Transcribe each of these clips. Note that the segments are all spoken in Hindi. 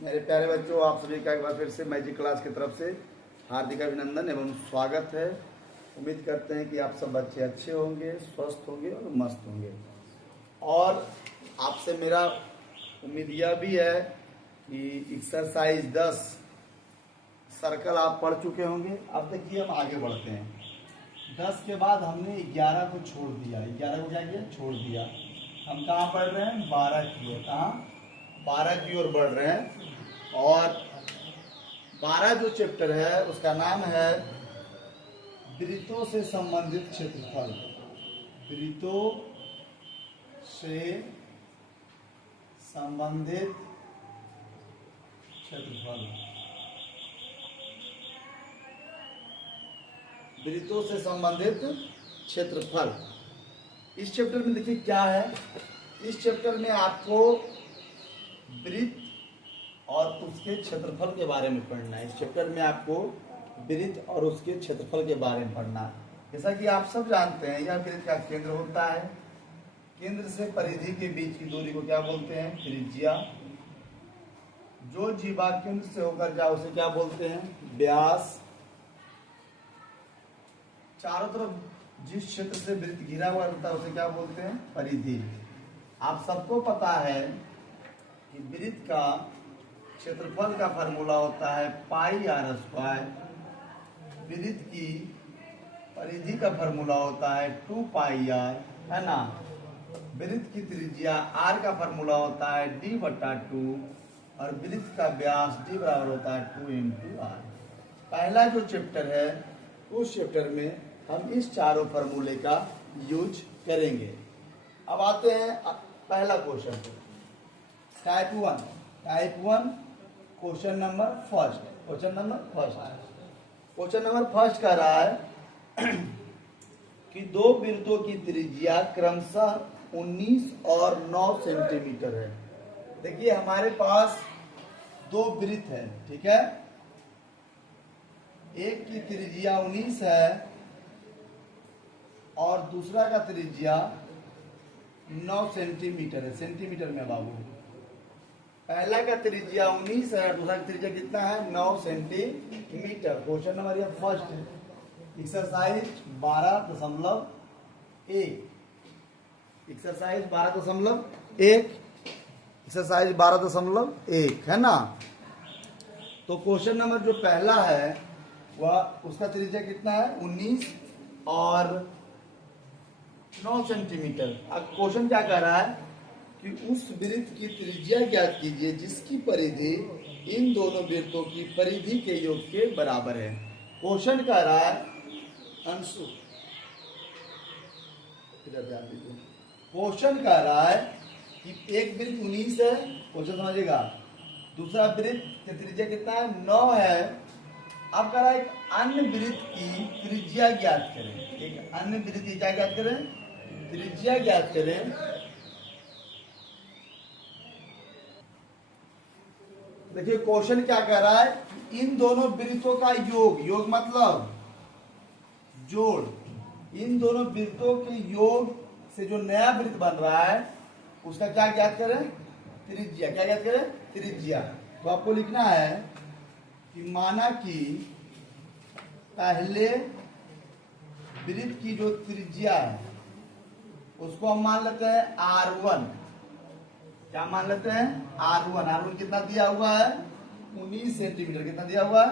मेरे प्यारे बच्चों, आप सभी का एक बार फिर से मैजिक क्लास की तरफ से हार्दिक अभिनंदन एवं स्वागत है। उम्मीद करते हैं कि आप सब बच्चे अच्छे होंगे, स्वस्थ होंगे और मस्त होंगे। और आपसे मेरा उम्मीद यह भी है कि एक्सरसाइज 10 सर्कल आप पढ़ चुके होंगे। अब देखिए हम आगे बढ़ते हैं। 10 के बाद हमने 11 को छोड़ दिया। 11 को क्या किया? छोड़ दिया। हम कहाँ बढ़ रहे हैं? 12 की ओर। कहाँ? 12 की ओर बढ़ रहे हैं। और 12 जो चैप्टर है उसका नाम है वृत्तों से संबंधित क्षेत्रफल। वृत्तों से संबंधित क्षेत्रफल। वृत्तों से संबंधित क्षेत्रफल। इस चैप्टर में देखिए क्या है। इस चैप्टर में आपको वृत्त और उसके क्षेत्रफल के बारे में पढ़ना है। इस चैप्टर में आपको वृत्त और उसके क्षेत्रफल के बारे में पढ़ना है। जैसा कि आप सब जानते हैं, यह वृत्त का केंद्र होता है। केंद्र से परिधि के बीच की दूरी को क्या बोलते हैं? त्रिज्या। जो जीवा केंद्र से होकर जाए उसे क्या बोलते हैं? व्यास। चारों तरफ जिस क्षेत्र से वृत्त घिरा हुआ होता है उसे क्या बोलते हैं? परिधि। आप सबको पता है कि वृत्त का क्षेत्रफल का फॉर्मूला होता है पाई आर स्क्वायर। वृत्त की परिधि का फॉर्मूला होता है 2 पाई आर, है ना। वृत्त की त्रिज्या आर का फॉर्मूला होता है d/2 और वृत्त का व्यास d बराबर होता है 2 × r। पहला जो चैप्टर है उस चैप्टर में हम इस चारों फॉर्मूले का यूज करेंगे। अब आते हैं पहला question. Type 1 question number first. Question number first कह रहा है कि दो वृत्तों की त्रिज्या क्रमशः 19 और 9 सेंटीमीटर है। देखिए हमारे पास दो वृत्त है, ठीक है। एक की त्रिज्या 19 है और दूसरा का त्रिज्या 9 सेंटीमीटर है। सेंटीमीटर में बाबू, पहला का त्रिज्या 19 है, दूसरा का त्रिज्या कितना है? 9 सेंटीमीटर। क्वेश्चन नंबर यह फर्स्ट है। एक्सरसाइज 12.1। एक्सरसाइज 12.1 है ना। तो क्वेश्चन नंबर जो पहला है वह उसका त्रिज्या कितना है? 19 और 9 सेंटीमीटर। अब क्वेश्चन क्या कह रहा है कि उस वृत्त की त्रिज्या ज्ञात कीजिए जिसकी परिधि इन दोनों वृत्तों की परिधि के योग के बराबर है। क्वेश्चन कह रहा है अंशु, इधर ध्यान दीजिए। क्वेश्चन कह रहा है कि एक वृत्त 19 है, क्वेश्चन समझिएगा। दूसरा वृत्त की त्रिज्या कितना है? 9 है। अब कह रहा है एक अन्य वृत्त की त्रिज्या ज्ञात करें। एक अन्य वृत्त की क्या ज्ञात करें? त्रिज्या ज्ञात करें। देखिए क्वेश्चन क्या कह रहा है कि इन दोनों वृत्तों का योग मतलब जोड़। इन दोनों वृत्तों के योग से जो नया वृत्त बन रहा है उसका क्या ज्ञात करें? त्रिज्या। क्या ज्ञात करें? त्रिज्या। तो आपको लिखना है कि माना कि पहले वृत्त की जो त्रिज्या है उसको हम मान लेते हैं R1। क्या मान लेते हैं? R1 कितना दिया हुआ है? 19 सेंटीमीटर। कितना दिया हुआ है?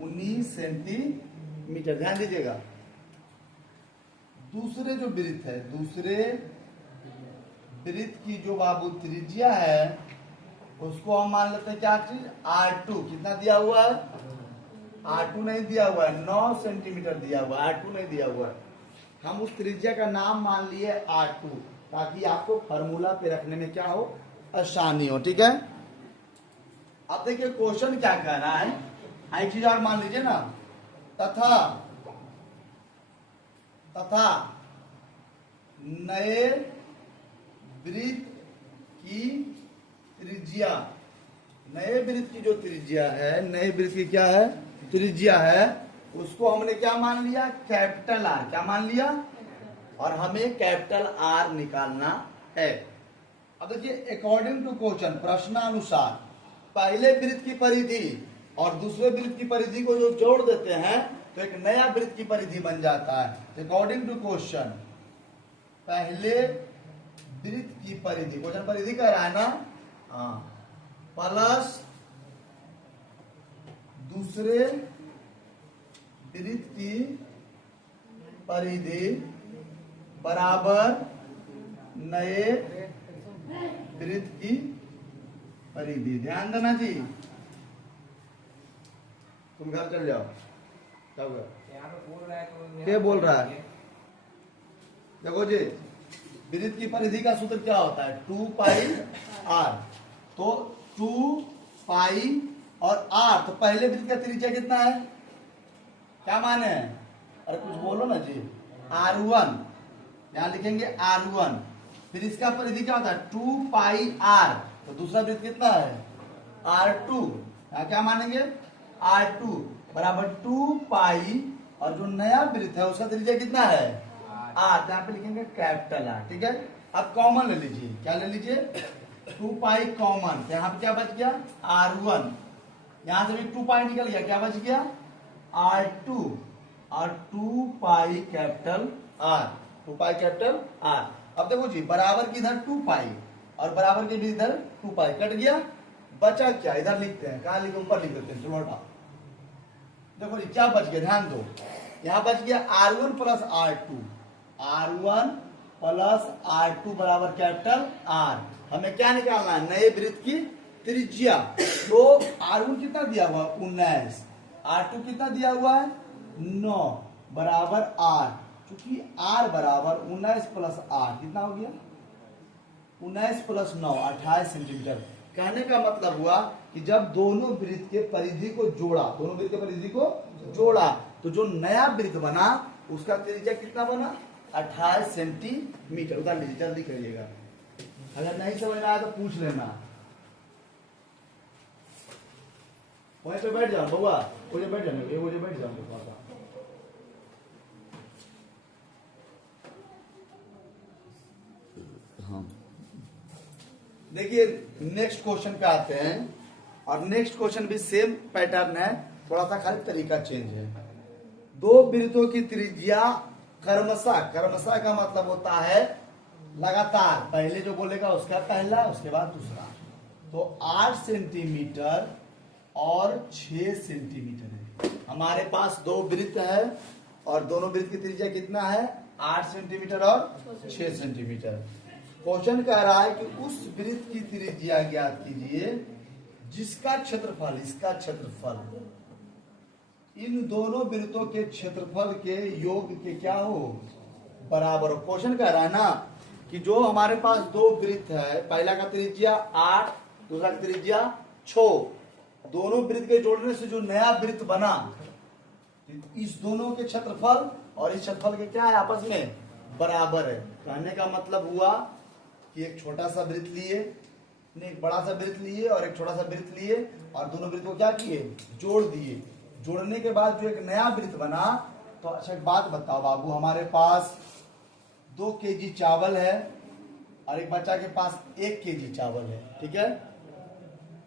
19 सेंटीमीटर। ध्यान दीजिएगा। दूसरे जो वृत्त है, दूसरे वृत्त की जो बाबू त्रिज्या है उसको हम मान लेते हैं क्या चीज? R2। कितना दिया हुआ है? R2 नहीं दिया हुआ है, 9 सेंटीमीटर दिया हुआ है। R2 नहीं दिया हुआ है। हम उस त्रिज्या का नाम मान लिए R2 ताकि आपको फॉर्मूला पे रखने में क्या हो? आसानी हो, ठीक है। अब देखिए क्वेश्चन क्या कह रहा है। एक चीज और मान लीजिए ना, तथा नए वृत्त की त्रिज्या। नए वृत्त की जो त्रिज्या है, नए वृत्त की क्या है? त्रिज्या है। उसको हमने क्या मान लिया? Capital R. क्या मान लिया? और हमें कैपिटल आर निकालना है। अब देखिए अकॉर्डिंग टू क्वेश्चन, प्रश्नानुसार पहले वृत्त की परिधि और दूसरे वृत्त की परिधि को जो जोड़ देते हैं तो एक नया वृत्त की परिधि बन जाता है। अकॉर्डिंग टू क्वेश्चन, पहले वृत्त की परिधि, क्वेश्चन परिधि कह रहा है ना, हाँ, प्लस दूसरे वृत्त की परिधि बराबर नए वृत्त की परिधि। ध्यान देना जी, तुम घर चल जाओ। क्या बोल रहा है? देखो जी, वृत्त की परिधि का सूत्र क्या होता है? 2 पाई r। तो 2 पाई और r, तो पहले वृत्त का त्रिज्या कितना है? क्या माने? अरे कुछ बोलो ना जी। r1, यहां लिखेंगे r1। फिर इसका परिधि क्या होता है? 2 पाई r। तो दूसरा वृत्त कितना है? r2। यहां क्या मानेंगे? r2 बराबर 2 पाई, और जो नया वृत्त है उसका त्रिज्या कितना है? r। यहाँ पे लिखेंगे कैपिटल R। ठीक है, अब कॉमन ले लीजिए। क्या ले लीजिए? 2 पाई कॉमन। यहाँ पे क्या बच गया? r1। यहां से भी 2 पाई निकल गया, क्या बच गया? r2 और 2 pi capital R। 2 pi capital R। अब देखो जी, बराबर की इधर 2 पाई और बराबर के भी इधर 2 पाई कट गया, बचा क्या? इधर लिखते हैं। कहा लिखे? ऊपर लिख देते हैं। चलो हटाओ। देखो जी क्या बच गया, ध्यान दो। यहां बच गया r1 plus r2। r1 plus r2 बराबर कैपिटल R। हमें क्या निकालना है? नए वृत्त की त्रिज्या। तो r1 कितना दिया हुआ? 19। r2 कितना दिया हुआ है? 9 बराबर R। क्योंकि R बराबर 19 प्लस R कितना हो गया? 19 प्लस 9 28 सेंटीमीटर। कहने का मतलब हुआ कि जब दोनों वृत्त के परिधि को जोड़ा, दोनों वृत्त के परिधि को जोड़ा, तो जो नया वृत्त बना उसका त्रिज्या कितना बना? 28 सेंटीमीटर। उतार लीजिए, जल्दी करिएगा। अगर नहीं समझ में आया तो पूछ लेना। वहीं पे बैठ जाओ बउआ, मुझे बैठ जाने, मुझे बैठ जाओ पापा। हाँ, देखिए नेक्स्ट क्वेश्चन पे आते हैं, और नेक्स्ट क्वेश्चन भी सेम पैटर्न है, थोड़ा सा खाली तरीका चेंज है। दो वृत्तों की त्रिज्या क्रमशः, क्रमशः का मतलब होता है लगातार, पहले जो बोलेगा उसका पहला, उसके बाद दूसरा। तो 8 सेंटीमीटर और 6 सेंटीमीटर है। हमारे पास दो वृत्त है और दोनों वृत्त की त्रिज्या कितना है? 8 सेंटीमीटर और 6 सेंटीमीटर। क्वेश्चन कह रहा है कि उस वृत्त की त्रिज्या ज्ञात कीजिए जिसका क्षेत्रफल, इसका क्षेत्रफल इन दोनों वृत्तों के क्षेत्रफल के योग के क्या हो? बराबर हो। क्वेश्चन कह रहा है ना कि जो हमारे पास दो वृत्त है, पहला का त्रिज्या 8, दूसरा का त्रिज्या 6, दोनों वृत्त के जोड़ने से जो नया वृत्त बना, इस दोनों के क्षेत्रफल और इस क्षेत्रफल के क्या है? आपस में बराबर है। कहने का मतलब हुआ कि एक छोटा सा वृत्त लिए, एक बड़ा सा वृत्त लिए और एक छोटा सा वृत्त लिए, और दोनों वृत्त को क्या किए? जोड़ दिए। जोड़ने के बाद जो एक नया वृत्त बना, तो अच्छा एक बात बताओ बाबू, हमारे पास 2 केजी चावल है और एक बच्चा के पास 1 केजी चावल है, ठीक है?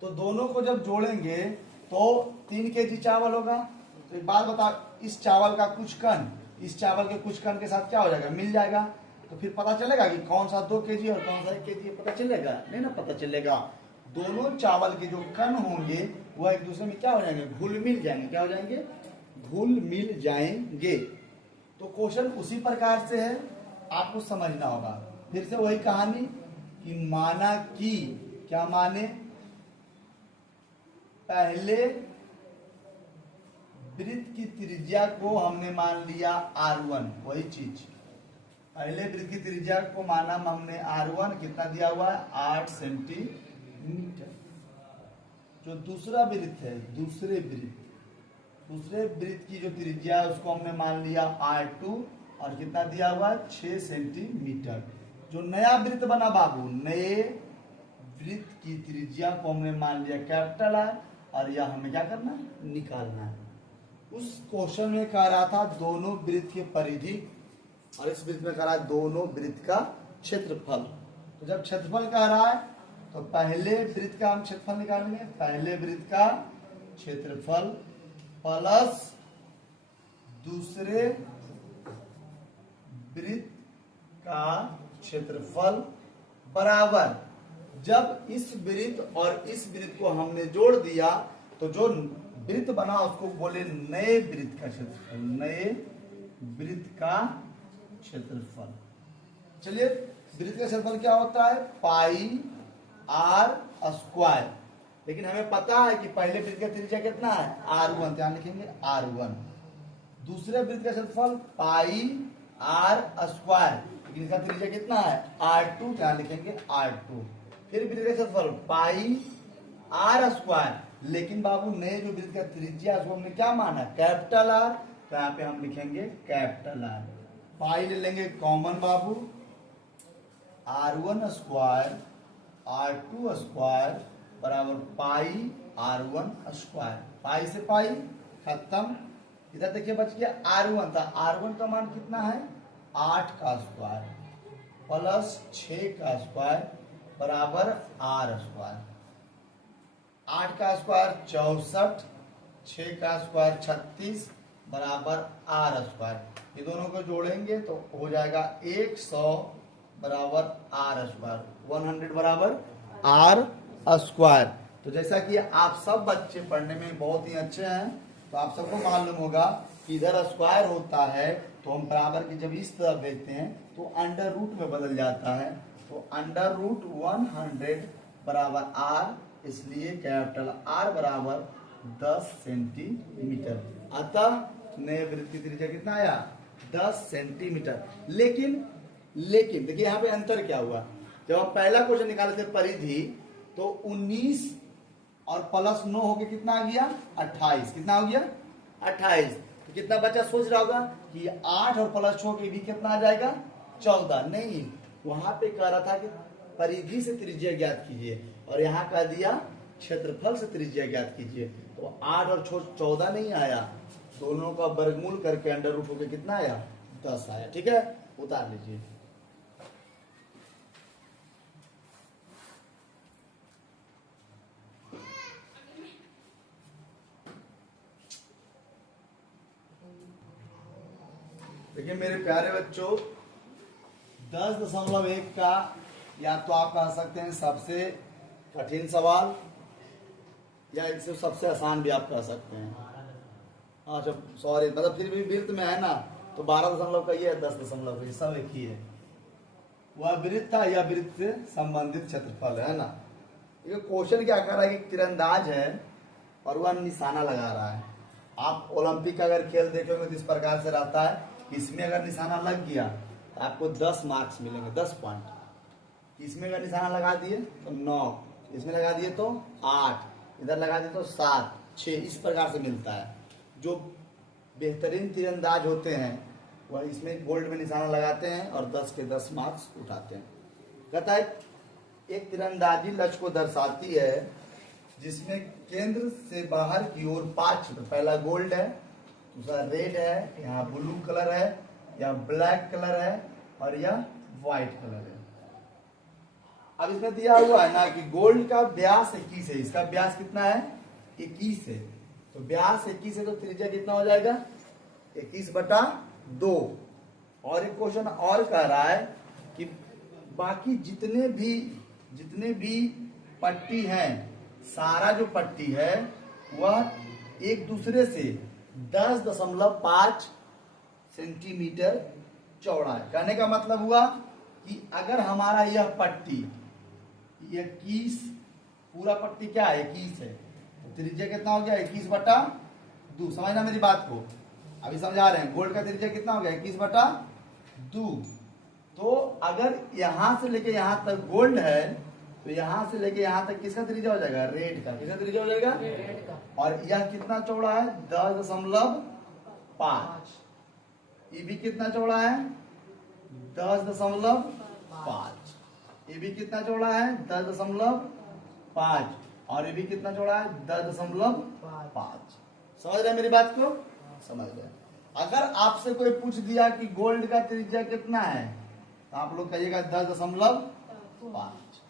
तो दोनों को जब जोड़ेंगे तो 3 केजी चावल होगा। तो एक बात बताओ, इस चावल का कुछ कण इस चावल के कुछ कण के साथ क्या हो जाएगा? मिल जाएगा। तो फिर पता चलेगा कि कौन सा 2 केजी और कौन सा 1 केजी, पता चलेगा? नहीं ना पता चलेगा। दोनों चावल के जो कण होंगे वह एक दूसरे में क्या हो जाएंगे? घुल मिल जाएंगे। क्या हो जाएंगे? घुल मिल जाएंगे। तो क्वेश्चन उसी प्रकार से है, आपको समझना होगा। फिर से वही कहानी कि माना कि, क्या माने? पहले वृत्त की त्रिज्या को हमने मान लिया R1, वही चीज। पहले वृत्त की त्रिज्या को माना हमने R1, कितना दिया हुआ है? 8 सेंटीमीटर। जो दूसरा वृत्त है, दूसरे वृत्त की जो त्रिज्या है उसको हमने मान लिया R2, और कितना दिया हुआ है? 6 सेंटीमीटर। जो नया वृत्त बना बाबू, नए वृत्त की त्रिज्या को हमने मान लिया कैपिटल R, और यह हमें क्या करना है? निकालना है। उस क्वेश्चन में कह रहा था दोनों वृत्त की परिधि, और इस वृत्त में कह रहा है दोनों वृत्त का क्षेत्रफल। तो जब क्षेत्रफल कह रहा है तो पहले वृत्त का हम क्षेत्रफल निकालेंगे, पहले वृत्त का क्षेत्रफल प्लस दूसरे वृत्त का क्षेत्रफल बराबर, जब इस वृत्त और इस वृत्त को हमने जोड़ दिया तो जो वृत्त बना उसको बोले नए वृत्त का क्षेत्रफल, नए वृत्त का क्षेत्रफल। चलिए वृत्त का क्षेत्रफल क्या होता है, पाई आर स्क्वायर, लेकिन हमें पता है कि पहले वृत्त का त्रिज्या कितना है r1, ध्यान लिखेंगे r1। दूसरे वृत्त का क्षेत्रफल पाई आर स्क्वायर, लेकिन इसका त्रिज्या कितना है r2, ध्यान लिखेंगे r2। फिर वृत्त का क्षेत्रफल पाई आर स्क्वायर, लेकिन बाबू नए जो वृत्त का त्रिज्या उसको हमने क्या माना कैपिटल आर, तो यहाँ पे हम लिखेंगे कैपिटल आर। पाई ले लेंगे कॉमन बाबू, r1 स्क्वायर r2 स्क्वायर बराबर पाई r1 स्क्वायर, पाई से पाई खत्म। इधर देखिए बच गया r1 था, r1 का मान कितना है 8 का स्क्वायर प्लस 6 का स्क्वायर बराबर r स्क्वायर। 8 का स्क्वायर 64, 6 का स्क्वायर 36 बराबर r स्क्वायर। ये दोनों को जोड़ेंगे तो हो जाएगा 100 बराबर r स्क्वायर, 100 बराबर r स्क्वायर। तो जैसा कि आप सब बच्चे पढ़ने में बहुत ही अच्छे हैं, तो आप सबको मालूम होगा कि इधर स्क्वायर होता है तो हम बराबर की जब इस तरफ देखते हैं तो अंडर रूट में बदल जाता है, तो अंडर रूट 100 बराबर r, इसलिए कैपिटल R बराबर 10 सेंटीमीटर। अतः नए वृत्त की त्रिज्या कितना आया 10 सेंटीमीटर। लेकिन देखिए यहाँ पे अंतर क्या हुआ, जब हम पहला क्वेश्चन निकाले थे परिधि तो 19 और प्लस 9 होके कितना आ गया 28, कितना हो गया 28। तो कितना बच्चा सोच रहा होगा कि 8 और प्लस 6 के भी कितना आ जाएगा 14, नहीं, वहां पे कह रहा था कि परिधि से त्रिज्या ज्ञात कीजिए और यहाँ कह दिया क्षेत्रफल से त्रिज्या ज्ञात कीजिए। तो 8 और 14 नहीं आया, दोनों का वर्गमूल करके अंडर रूट होके कितना आया 10 आया। ठीक है, उतार लीजिए। देखिए मेरे प्यारे बच्चों, 10.1 का या तो आप कह सकते हैं सबसे कठिन सवाल या इसे सबसे आसान भी आप कह सकते हैं। अच्छा सॉरी, मतलब फिर भी वृत्त में है ना, तो 12 का ये है, 10 का सब एक ही है। वह वृत्त था या वृत्त से संबंधित क्षेत्रफल है ना। ये क्वेश्चन क्या कर रहा है कि तीरंदाज है और वह निशाना लगा रहा है। आप ओलंपिक का अगर खेल देखेंगे तो इस प्रकार से रहता है, इसमें अगर निशाना लग गया तो आपको 10 मार्क्स मिलेंगे, 10 पॉइंट। इसमें अगर निशाना लगा दिए तो 9, इसमें लगा दिए तो 8, इधर लगा दिए तो 7, 6, इस प्रकार से मिलता है। जो बेहतरीन तीरंदाज होते हैं वह इसमें गोल्ड में निशाना लगाते हैं और 10 के 10 मार्क्स उठाते हैं। कहता है एक तीरंदाजी लक्ष्य को दर्शाती है जिसमें केंद्र से बाहर की ओर 5 क्षेत्र, पहला गोल्ड है, दूसरा रेड है, यहाँ ब्लू कलर है, या ब्लैक कलर है और यह व्हाइट कलर है। अब इसमें दिया हुआ है ना कि गोल्ड का व्यास 21 है, इसका व्यास कितना है 21 है, तो व्यास 21 है तो त्रिज्या कितना हो जाएगा 21/2। और एक क्वेश्चन और कह रहा है कि बाकी जितने भी पट्टी हैं, सारा जो पट्टी है वह एक दूसरे से 10.5 सेंटीमीटर चौड़ा है। कहने का मतलब हुआ कि अगर हमारा यह पट्टी 21, पूरा पट्टी क्या है 21 है, तो त्रिज्या कितना हो गया 21/2। समझना मेरी बात को, अभी समझा रहे हैं। गोल्ड का त्रिज्या कितना हो गया 21/2। तो अगर यहां से लेके यहां तक गोल्ड है तो यहां से लेके यहां तक किसका त्रिज्या हो जाएगा रेड का, किसका त्रिज्या हो जाएगा रेड का। और यह कितना चौड़ा है 10.5। ये भी कितना चौड़ा है 10.5। ये भी कितना चौड़ा है 10.5 और ये भी कितना चौड़ा है 10.5। समझ रहे मेरी बात को, समझ गए। अगर आपसे कोई पूछ दिया कि गोल्ड का त्रिज्या कितना है तो आप लोग कहिएगा 10.5।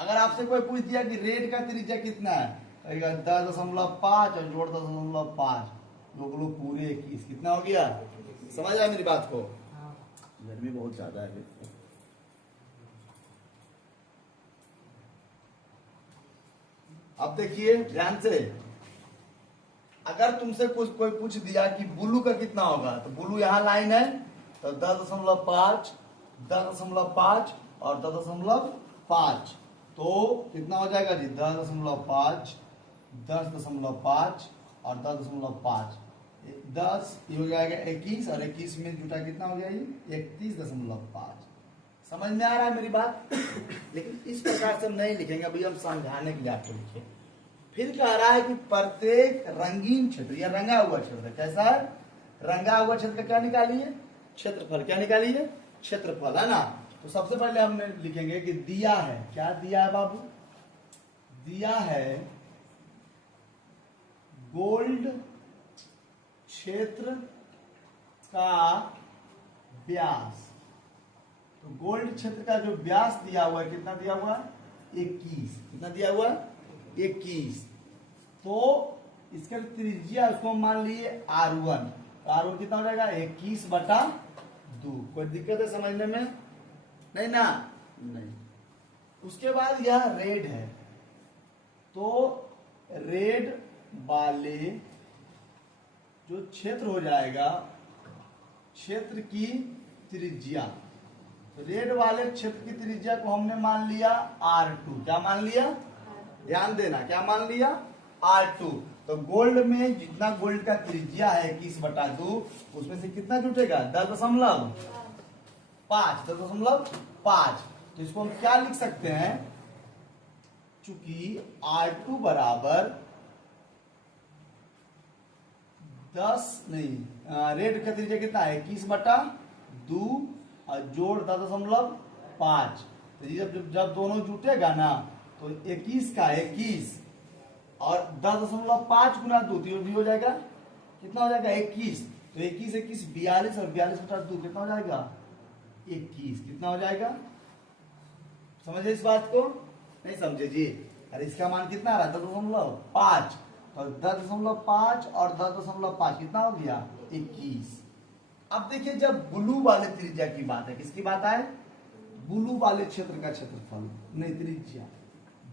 अगर आपसे कोई पूछ दिया कि रेड का त्रिज्या कितना है, कहेगा 10.5 और जोड़ 10.5, लोग पूरे 21, कितना हो गया? समझ आया मेरी बात को? गर्मी बहुत ज्यादा है। अब देखिए ध्यान से, अगर तुमसे कोई पूछ दिया कि ब्लू का कितना होगा, तो ब्लू यहाँ लाइन है, तो 10.5, 10.5 और 10.5, तो कितना हो जाएगा जी? 10.5, 10.5 और 10.5, 10 ये हो जाएगा 21, और 21 में जुटा कितना हो गया ये? 31.5। समझ में आ रहा है मेरी बात? लेकिन इस प्रकार से हम नहीं लिखेंगे, अभी हम समझाने के लिए आपको लिखे। फिर कह रहा है कि प्रत्येक रंगीन क्षेत्र या रंगा हुआ क्षेत्र कैसा है? रंगा हुआ क्षेत्र का क्या निकालिए? क्षेत्रफल। क्या निकालिए? क्षेत्रफल, है ना? तो सबसे पहले हमने लिखेंगे कि दिया है, क्या दिया है बाबू? दिया है गोल्ड क्षेत्र का व्यास। तो गोल्ड क्षेत्र का जो व्यास दिया हुआ है, कितना दिया हुआ? 21। कितना दिया हुआ? 21। तो इसका त्रिज्या उसको मान लिए R1, तो R1 कितना हो जाएगा? 21/2। कोई दिक्कत है समझने में? नहीं ना? नहीं। उसके बाद यह रेड है, तो रेड वाले जो क्षेत्र हो जाएगा, क्षेत्र की त्रिज्या, तो रेड वाले क्षेत्र की त्रिज्या को हमने मान लिया R2। क्या मान लिया? ध्यान देना, क्या मान लिया? R2। तो गोल्ड में जितना गोल्ड का त्रिज्या है 21/2, उसमें से कितना जुटेगा? 10.5, 10.5। तो इसको हम क्या लिख सकते हैं? चूंकि R2 बराबर 10 नहीं, रेड का त्रिज्या कितना है? 21/2 और जोड़ 10.5। तो ये जब दोनों जुटेगा ना, तो 21 का 21 और 10.5 गुना 2 तो भी हो जाएगा, कितना हो जाएगा? 21। तो 21 21 42 और 42/2 कितना हो जाएगा? 21। कितना हो जाएगा? समझे इस बात को? नहीं समझे जी? अरे इसका मान कितना आ रहा है? 10.5। तो 10.5 और 10.5 कितना हो गया? 21। अब देखिए, जब ब्लू वाले त्रिज्या की बात है, किसकी बात है? ब्लू वाले क्षेत्र का क्षेत्रफल नहीं त्रिज्या,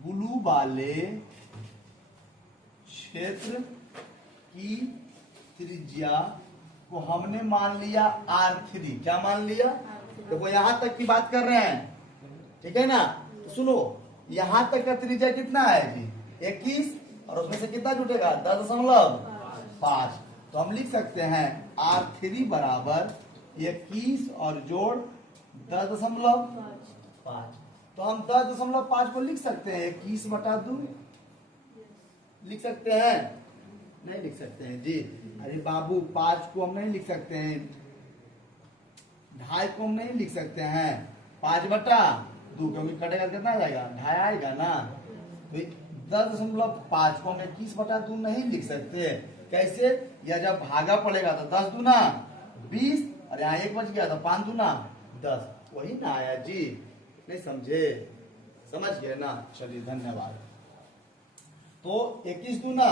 ब्लू वाले क्षेत्र की त्रिज्या को हमने मान लिया R3। क्या मान लिया? देखो यहां तक की बात कर रहे हैं, ठीक है ना? तो सुनो, यहां तक का त्रिज्या कितना है जी? 21, और उसमें से कितना जुटेगा? 10.5। तो हम लिख सकते हैं R3 बराबर 21 और जोड़ 10.5। तो हम 10.5 को लिख सकते हैं 21/2। लिख सकते हैं? नहीं लिख सकते हैं जी। अरे बाबू, 5 को हम नहीं लिख सकते हैं, 2.5 को हम नहीं लिख सकते हैं, 5/2, क्योंकि कटेगा कितना आ जाएगा? 2.5 आएगा ना। तो 10.5 को हम 21/2 नहीं लिख सकते। कैसे? या जब भागा पड़ेगा तो 10 दूना 20, और यहाँ 1 बच गया तो 5 दूना 10। वही ना आया जी? नहीं समझे? समझ गए ना? चलिए धन्यवाद। तो 21 दूना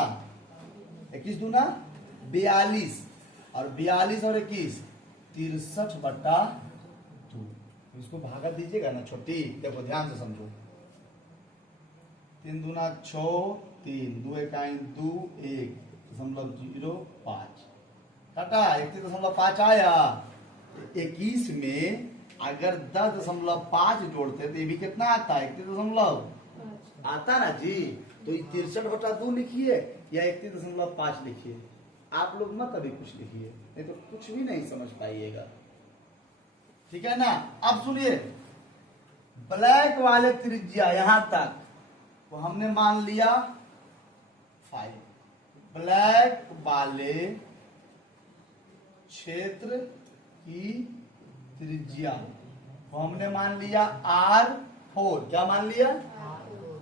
42, और 42 और 21 63/2। इसको भागा दीजिएगा ना छोटी, देखो ध्यान से समझो। 3 दूना 6, 3, 2 1 2, 1.05 काटा, 31.5 आया। 21 में अगर 10.5 जोड़ते तो ये भी कितना आता है? 31 आता ना जी? तो 63/2 लिखिए या 31.5 लिखिए, आप लोग मत अभी कुछ लिखिए, नहीं तो कुछ भी नहीं समझ पाइएगा, ठीक है ना? अब सुनिए, ब्लैक वाले त्रिज्या यहां तक तो हमने मान लिया 5। ब्लैक वाले क्षेत्र की त्रिज्या तो हमने मान लिया R4। क्या मान लिया?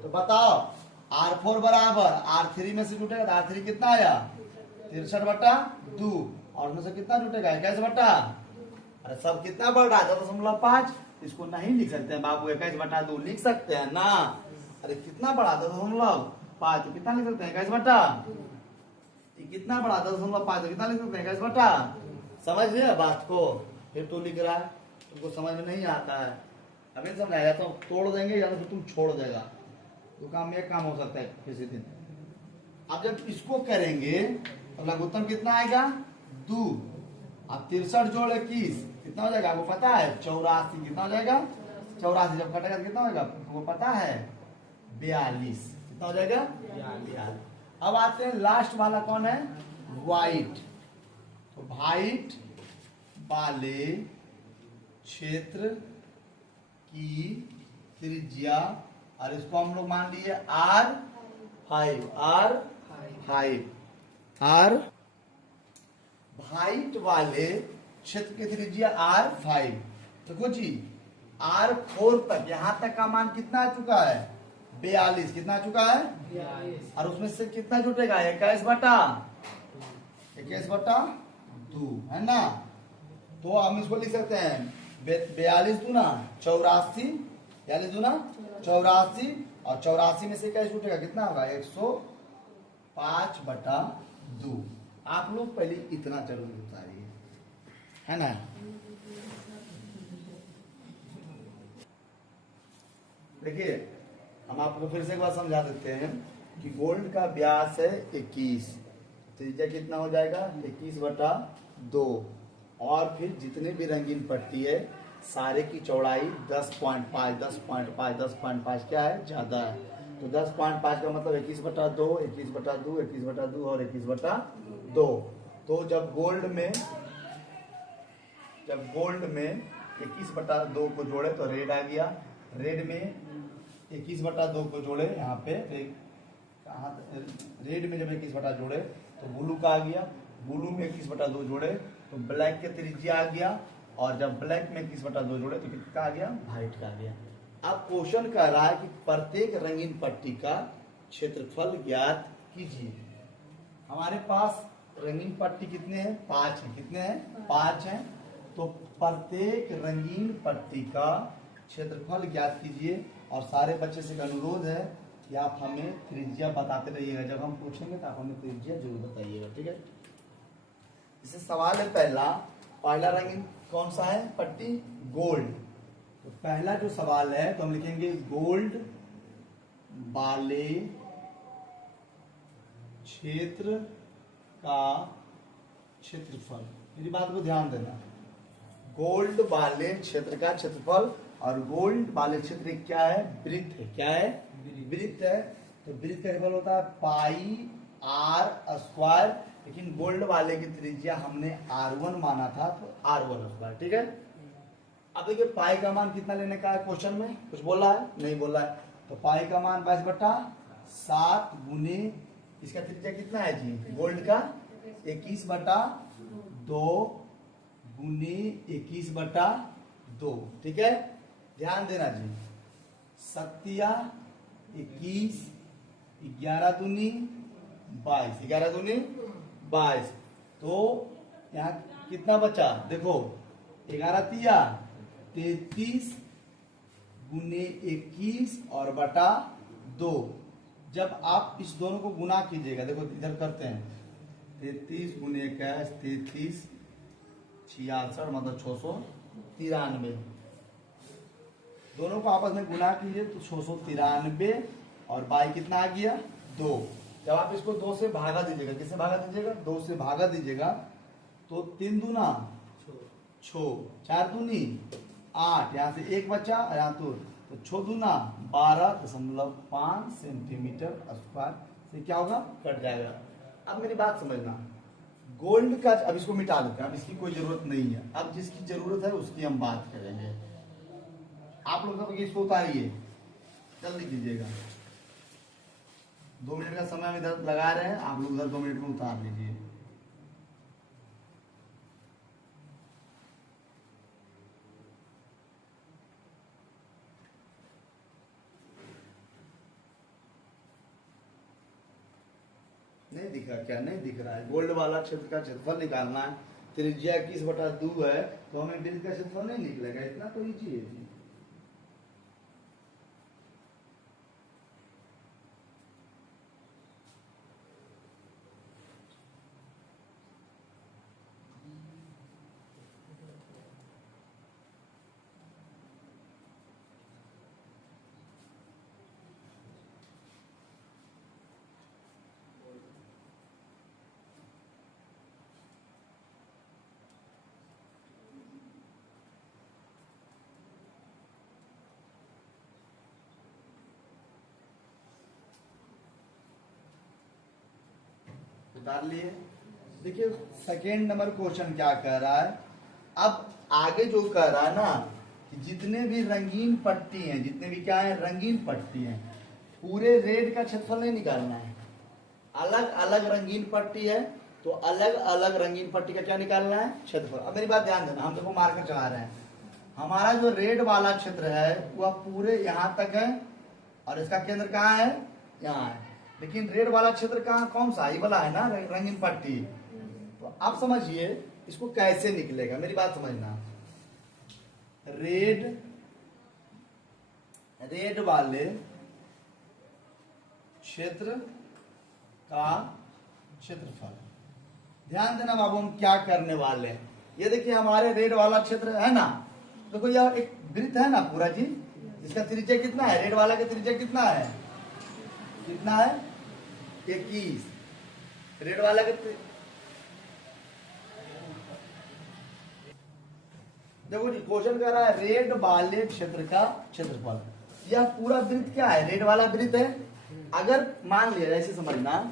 तो बताओ, R4 बराबर R3 में से जुटेगा, R3 कितना आया? 63/2, और उसमें से कितना जुटेगा? 21/। अरे सब कितना बढ़ रहा है? 10.5। इसको नहीं लिख सकते हैं बाबू, 21/2 लिख सकते हैं ना? अरे कितना बड़ा 10.5 तो कितना लिख सकते हैं 21 बटा, ये कितना बड़ा 10.5 तो कितना लिख सकते हैं 21 बटा। समझ गया बात को, फिर तू लिख रहा है, तुमको समझ में नहीं आता है, अभी समझाया तो तोड़ देंगे या तो फिर तुम छोड़ देगा, तो काम एक काम हो सकता है किसी दिन। अब जब इसको करेंगे तो लघुत्तम कितना आएगा 2, अब 63 जोड़ 21 कितना हो जाएगा आपको पता है 84, कितना हो जाएगा 84, जब कटेगा तो कितना होगा तुमको पता है 42, कितना हो जाएगा 42। अब आते हैं लास्ट वाला कौन है व्हाइट, तो व्हाइट वाले क्षेत्र की त्रिज्या, और इसको हम लोग मान लिए R5, R व्हाइट वाले क्षेत्र की त्रिज्या R5। देखो जी R4 तक, यहां तक का मान कितना आ चुका है 42, कितना आ चुका है 42, और उसमें से कितना जुटेगा 21 बटा 2 है ना। तो हम इसको लिख सकते हैं 42 दूना 84, 42 दूना 84, और 84 में से क्या छूटेगा कितना होगा 105 बटा 2। आप लोग पहले इतना जरूर उतारिए, है ना। देखिए हम आपको फिर से एक बार समझा देते हैं कि गोल्ड का व्यास है 21, त्रिज्या कितना हो जाएगा 21 बटा 2, और फिर जितने भी रंगीन पट्टी है सारे की चौड़ाई 10.5 10.5 10.5 क्या है ज्यादा है, तो 10.5 का मतलब 21 बटा 2 21 बटा 2 21 बटा 2 और 21 बटा 2। तो जब गोल्ड में 21 बटा 2 को जोड़े तो रेड आ गया, रेड में 21 बटा 2 को जोड़े यहाँ पे रेड में जब 21 बटा जोड़े तो ब्लू का आ गया, ब्लू में 21 बटा 2 जोड़े तो ब्लैक के त्रिज्या आ गया, और जब ब्लैक में 21 बटा 2 जोड़े तो किसका आ गया व्हाइट का आ गया। अब क्वेश्चन कह रहा है कि प्रत्येक रंगीन पट्टी का क्षेत्रफल ज्ञात कीजिए। हमारे पास रंगीन पट्टी कितने हैं 5 हैं, कितने हैं 5 हैं, तो प्रत्येक रंगीन पट्टी का क्षेत्रफल ज्ञात कीजिए। और सारे बच्चे से एक अनुरोध है कि आप हमें त्रिज्या बताते रहिएगा, जब हम पूछेंगे तो आप हमें त्रिज्या जरूर बताइएगा, ठीक है। इसे सवाल है पहला रंगीन कौन सा है पट्टी गोल्ड, तो पहला जो सवाल है तो हम लिखेंगे गोल्ड वाले क्षेत्र का क्षेत्रफल। मेरी बात को ध्यान देना, गोल्ड वाले क्षेत्र का क्षेत्रफल, और गोल्ड वाले क्षेत्र क्या है वृत्त है, क्या है वृत्त है, तो वृत्त का क्षेत्रफल होता है पाई आर स्क्वायर, लेकिन गोल्ड वाले की त्रिज्या हमने R1 माना था तो R1 स्क्वायर, ठीक है। अब देखिए पाई का मान कितना लेने का है, क्वेश्चन में कुछ बोला है नहीं बोला है, तो पाई का मान 22 बटा 7 गुने इसका त्रिज्या कितना है जी गोल्ड का 21 बटा 2 गुने 21 बटा 2, ठीक है। ध्यान देना जी, 7 21 11 दूनी 22, 11 दूनी 22, तो यहाँ कितना बचा देखो 11 तिया 33 गुने 21 और बटा 2। जब आप इस दोनों को गुना कीजिएगा, देखो इधर करते हैं 33 गुने 21 33 66 मतलब 693, दोनों को आपस में गुना कीजिए तो 693, और बाई कितना आ गया 2। जब आप इसको 2 से भागा दीजिएगा, किससे भागा दीजिएगा 2 से भागा दीजिएगा, तो 3 दूना 6 4 दूनी 8, यहाँ से 1 बचा, यहाँ तो 6 दूना 12.5 सेंटीमीटर स्क्वायर से क्या होगा कट जाएगा। अब मेरी बात समझना, गोल्ड का अब इसको मिटा देते हैं, अब इसकी कोई जरूरत नहीं है, अब जिसकी जरूरत है उसकी हम बात करेंगे। आप लोग सब इसको उतारिए, जल्दी कीजिएगा, 2 मिनट का समय हम इधर लगा रहे हैं, आप लोग उधर 2 मिनट में उतार लीजिए। नहीं दिखा क्या, नहीं दिख रहा है। गोल्ड वाला क्षेत्र का क्षेत्रफल निकालना है, त्रिज्या 21 बटा 2 है, तो हमें वृत्त का क्षेत्रफल नहीं निकलेगा, इतना तो ईजी है। उतार लिए। देखिए सेकेंड नंबर क्वेश्चन क्या कह रहा है, अब आगे जो कह रहा है ना कि जितने भी रंगीन पट्टी हैं, जितने भी क्या है रंगीन पट्टी हैं, पूरे रेड का क्षेत्रफल नहीं निकालना है, अलग अलग रंगीन पट्टी है तो अलग अलग रंगीन पट्टी का क्या निकालना है क्षेत्रफल। अब मेरी बात ध्यान देना, हम देखो मार्कर चला रहे हैं, हमारा जो रेड वाला क्षेत्र है वह पूरे यहाँ तक है और इसका केंद्र कहाँ है, यहाँ है। लेकिन रेड वाला क्षेत्र कहाँ, कौन सा, ये वाला है ना रंगीन पट्टी। तो आप समझिए इसको कैसे निकलेगा, मेरी बात समझना। रेड वाले क्षेत्र का क्षेत्रफल, ध्यान देना बाबू हम क्या करने वाले हैं। ये देखिए हमारे रेड वाला क्षेत्र है ना, देखो यह एक वृत्त है ना पूरा जी, इसका त्रिज्या कितना है, रेड वाला का त्रिज्या कितना है, कितना है 21, रेड वाला का देखो जी क्वेश्चन कर रहा है रेड वाले क्षेत्र का क्षेत्रफल। यह पूरा वृत्त क्या है, रेड वाला वृत्त है। अगर मान लिया जाए, ऐसे समझना,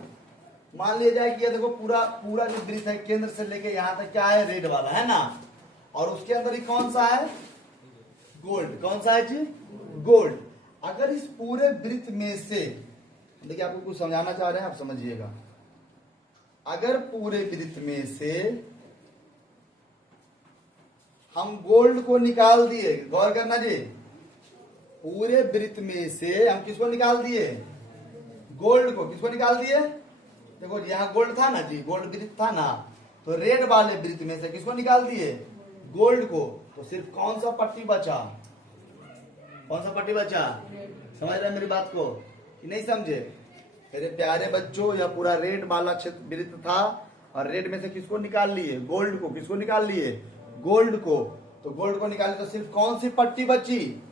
मान लिया जाए कि ये देखो पूरा पूरा जो वृत्त है केंद्र से लेके यहाँ तक क्या है रेड वाला है ना, और उसके अंदर ही कौन सा है, गोल्ड। कौन सा है जी, गोल्ड। अगर इस पूरे वृत्त में से, देखिए आपको कुछ समझाना चाह रहे हैं, आप समझिएगा, अगर पूरे वृत्त में से हम गोल्ड को निकाल दिए, गौर करना जी, पूरे वृत्त में से हम किसको निकाल दिए, गोल्ड को। किसको निकाल दिए, देखो यहाँ गोल्ड था ना जी, गोल्ड वृत्त था ना, तो रेड वाले वृत्त में से किसको निकाल दिए, गोल्ड को। तो सिर्फ कौन सा पट्टी बचा, कौन सा पट्टी बचा, समझ रहे मेरी बात को कि नहीं समझे मेरे प्यारे बच्चों। यह पूरा रेड वाला क्षेत्र वृत्त था और रेड में से किसको निकाल लिए, गोल्ड को। किसको निकाल लिए, गोल्ड को। तो गोल्ड को निकाले तो सिर्फ कौन सी पट्टी बची,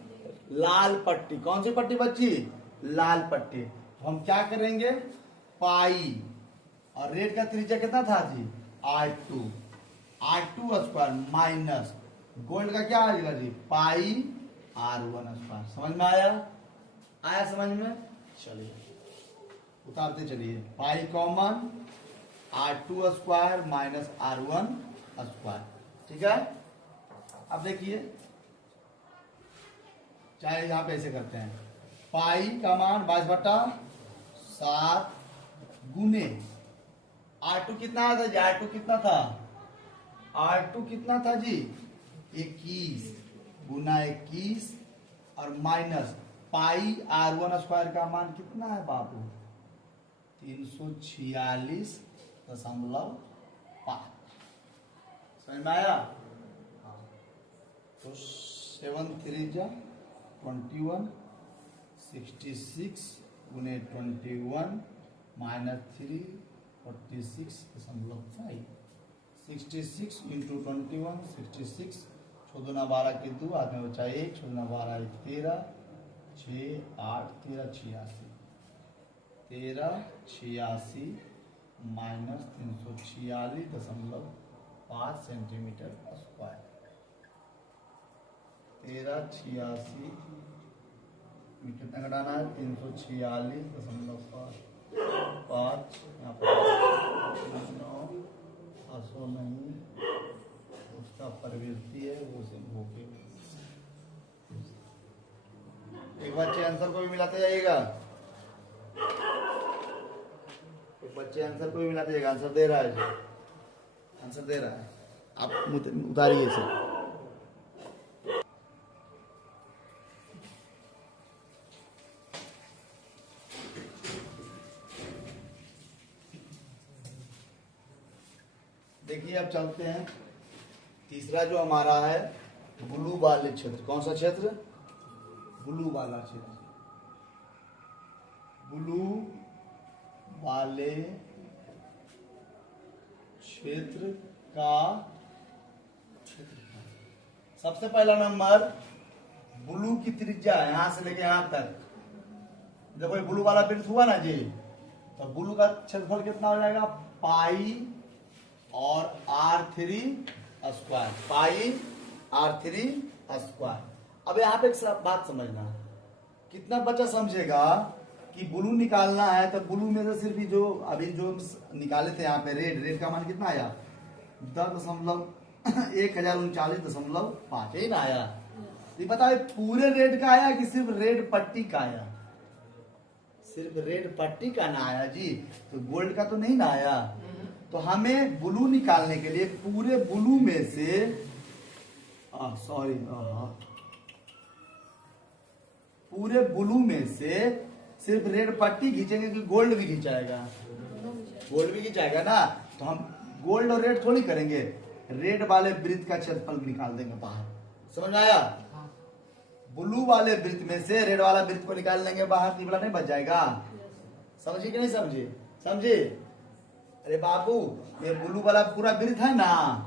लाल पट्टी। कौन सी पट्टी बची, लाल पट्टी। तो हम क्या करेंगे, पाई, और रेड का त्रिज्या कितना था जी, r2 स्क्वायर माइनस गोल्ड का क्या आ जाएगा जी, पाई r1 स्क्वायर। समझ में आया, आया समझ में, चलिए उतारते चलिए। Pi common, r2 square minus r1 square, ठीक है। अब देखिए चाहे यहां पे ऐसे करते हैं, पाई का मान 22/7 गुने R2 कितना था जी, R2 कितना था, R2 कितना था जी 21 गुना 21 और माइनस पाई R1 स्क्वायर का मान कितना है बाबू, 346.5। समझ में आया, तो 7 3 जा 21, 66 गुने 21 माइनस 3 46.5, 66 इंटू 21 66, 14 12 के 2 हाथ में बचा 1, 14 12 13, 6 8 13 86 माइनस 346.5 सेंटीमीटर स्क्वायर। 1386 में कितना घटाना है, 346.5, यहाँ पर 9 800 नहीं, उसका प्रवृत्ति है वो से होके। एक बच्चे आंसर को भी मिलाते जाइएगा, एक बच्चे आंसर को भी मिलाते जाइएगा। आंसर दे रहा है, आंसर दे रहा है, आप उतारिए इसे। देखिए अब चलते हैं, तीसरा जो हमारा है ब्लू वाले क्षेत्र। कौन सा क्षेत्र, ब्लू वाला क्षेत्र। ब्लू वाले क्षेत्र का क्षेत्रफल। सबसे पहला नंबर ब्लू की त्रिज्या यहां से लेके यहां तक, जब कोई ब्लू वाला वृत्त हुआ ना जी, तो ब्लू का क्षेत्रफल कितना हो जाएगा, पाई और r3 स्क्वायर, पाई r3 स्क्वायर। अब यहाँ पे एक बात समझना, कितना बचा समझेगा, कि ब्लू निकालना है तो ब्लू में से सिर्फ जो अभी जो निकाले थे यहाँ पे रेड का मान कितना आया 10,1039.5 यही ना आया। ये बताओ पूरे रेड का आया कि सिर्फ रेड पट्टी का आया? सिर्फ रेड पट्टी का ना आया जी, तो गोल्ड का तो नहीं ना आया। तो हमें ब्लू निकालने के लिए पूरे ब्लू में से पूरे ब्लू में से सिर्फ रेड पट्टी खींचेंगे कि गोल्ड भी खींचाएगा? गोल्ड भी खींचाएगा ना, तो हम गोल्ड और रेड थोड़ी करेंगे, रेड वाले वृत्त का क्षेत्रफल निकाल देंगे बाहर। समझ में आया? ब्लू वाले वृत्त में से रेड वाला वृत्त को निकाल लेंगे बाहर, तो वाला नहीं बच जाएगा। समझिए कि नहीं समझे? समझे? अरे बाबू, ये ब्लू वाला पूरा वृत्त है ना,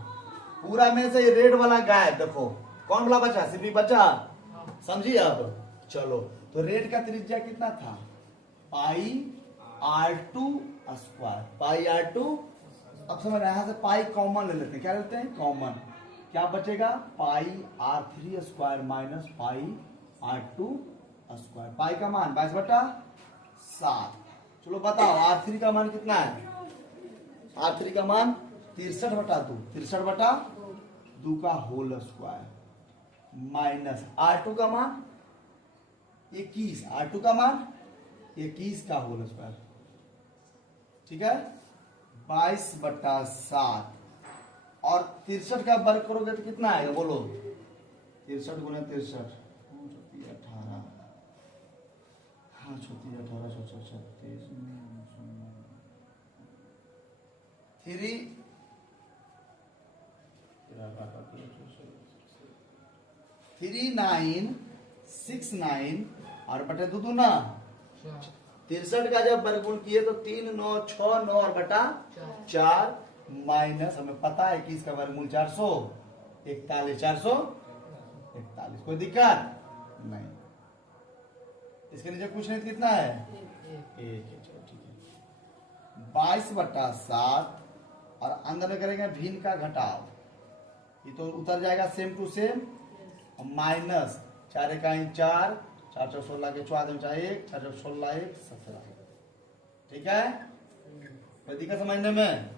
पूरा में से रेड वाला गायब। देखो कौन वाला बचा? सिर्फ बचा। समझिए? अब चलो, तो रेड का त्रिज्या कितना था? पाई r2 स्क्वायर, पाई r2। अब समझ यहां से पाई कॉमन ले लेते हैं। क्या लेते हैं? कॉमन। क्या बचेगा? Pi r3 square minus pi r2 square. Pi का मान 22/7। चलो बताओ r3 का मान कितना है? r3 का मान 63/2, 63/2 का होल स्क्वायर माइनस r2 का मान 21, r2 का मान 21 का होल स्क्वायर। ठीक है, 22/7 और 63 का वर्ग करोगे तो कितना आएगा? बोलो 63 गुना 63, 18, हाँ 1836 3969 और बटे 2 दूना 63 का जब वर्गमूल किए तो 3 9 6 9 और बटा 4 माइनस, हमें पता है कि इसका वर्गमूल 441, 441। कोई दिक्कत नहीं? इसके नीचे कुछ नहीं, कितना है? 1 है। चलो ठीक है, 22/7 और अंदर में करेंगे भिन्न का घटाव, ये तो उतर जाएगा सेम टू सेम, माइनस 4 1 4, 4 4 16 के 4 1, 4 4 16 1 17। ठीक है, कोई दिक्कत समझने में?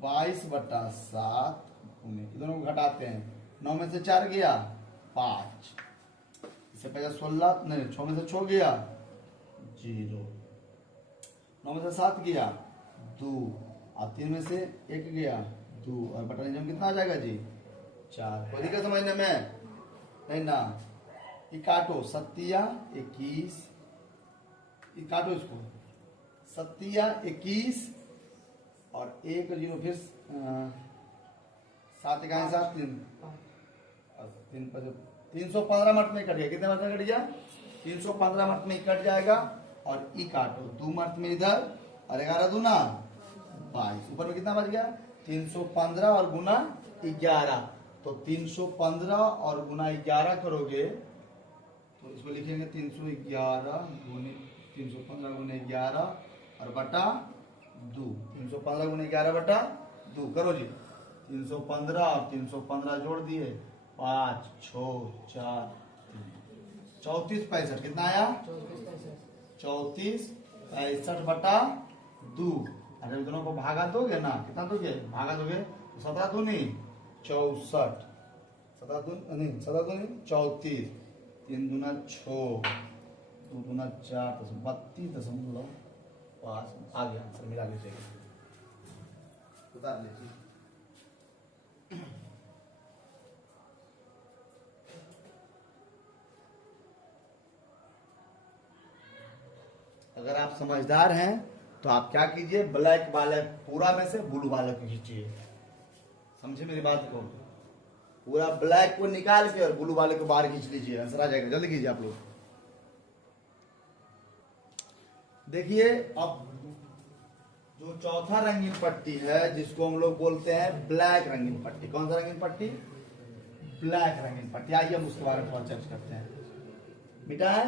22/7 दोनों को घटाते हैं, 9 में से 4 गया 5, इससे पहले 16 नहीं, 6 में से 6 गया 0, 9 में से 7 गया 2 और 3 में से 1 गया 2 और बटा नियम कितना आ जाएगा जी? 4। कोई दिक्कत समझने में? नहीं ना? ये काटो 7 21, ये काटो इसको 7 21 और 1 0, फिर 7 1 7 3 315 मत में कट गया। कितने मत में कट गया? 315 मत में कट जाएगा। और ई काटो 2 मत में इधर और 11 दूना 22, ऊपर में कितना बच गया? 315 और गुना 11, तो 315 और गुना 11 करोगे तो इसको लिखेंगे 311 गुने 315 गुने 11 और बटा 2, 315 गुने 11 बटा 2 करो जी। 315 और 315 जोड़ दिए 5 6 4 34 65। कितना आया? 34 65 बटा 2। अरे दोनों को भागा दोगे ना, कितना दोगे? भागा दोगे तो 17 दूनी 64, 17 दूनी 34, 3 दूना 6, 2 दूना 4, 32.5 आ गया आंसर। मिला लीजिएगा, उतार लीजिए। अगर आप समझदार हैं तो आप क्या कीजिए, ब्लैक वाले पूरा में से ब्लू वाले को खींचिए। समझे मेरी बात को? पूरा ब्लैक को निकाल के और ब्लू वाले को बाहर खींच लीजिए, आंसर आ जाएगा। जल्दी कीजिए आप लोग। देखिए, अब जो चौथा रंगीन पट्टी है जिसको हम लोग बोलते हैं ब्लैक रंगीन पट्टी। कौन सा रंगीन पट्टी? ब्लैक रंगीन पट्टी। आइए हम उसके बारे में थोड़ा चर्चा करते हैं। बेटा है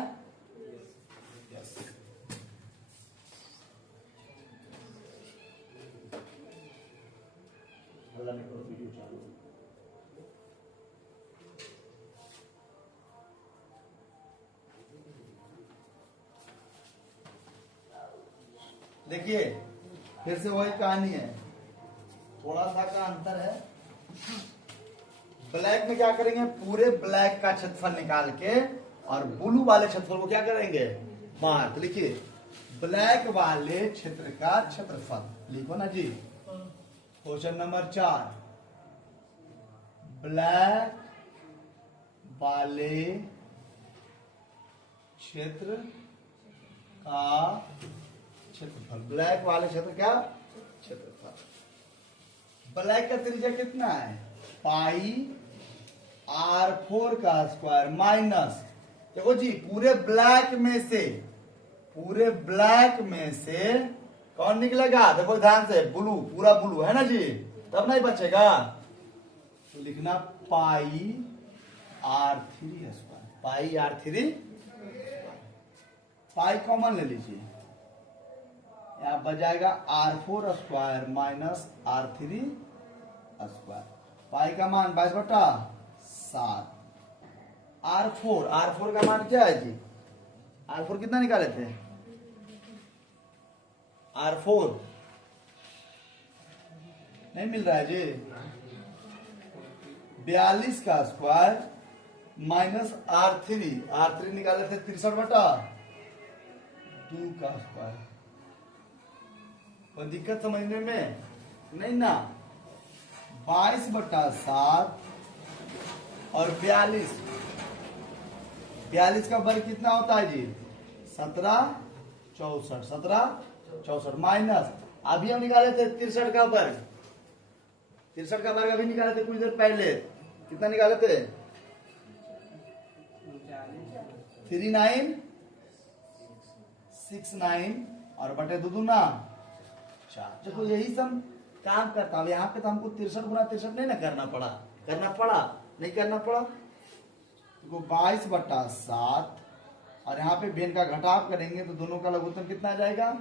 यस, वीडियो चालू। देखिए फिर से वही कहानी है, थोड़ा सा का अंतर है। ब्लैक में क्या करेंगे, पूरे ब्लैक का क्षेत्रफल निकाल के और ब्लू वाले क्षेत्रफल को क्या करेंगे, बाहर। तो लिखिए ब्लैक वाले क्षेत्र का क्षेत्रफल, लिखो ना जी। क्वेश्चन नंबर 4, ब्लैक वाले क्षेत्र का क्षेत्रफल, ब्लैक वाले क्षेत्र का क्षेत्रफल। ब्लैक का त्रिज्या कितना है, पाई r4 का स्क्वायर माइनस, देखो जी पूरे ब्लैक में से कौन निकलेगा, देखो ध्यान से, ब्लू, पूरा ब्लू है ना जी, तब नहीं बचेगा। तो लिखना पाई r3 स्क्वायर, पाई r3, पाई कॉमन ले लीजिए, यहां बच जाएगा r4 square minus r3 square. Pi का मान 22/7। r4 का मान क्या है जी, r4 कितना निकाले थे, r4 नहीं मिल रहा है जी, 42 का स्क्वायर माइनस r3 निकाले थे 63/2 का स्क्वायर। कोई दिक्कत समझने में नहीं ना, 22/7 और 42 का वर्ग कितना होता है जी, 1764 माइनस, अभी हम निकाले थे 63 का वर्ग, 63 का वर्ग अभी निकाले थे कुछ देर पहले, कितना निकाले थे, 3969 और बटे 2 दूना 4। देखो यही सब काम करता हूं, यहाँ पे तो हमको 63 गुना 63 नहीं ना करना पड़ा, नहीं करना पड़ा। तो 22/7 और यहाँ पे बेन का घटाव करेंगे तो दोनों का लघुत्तम कितना आ जाएगा,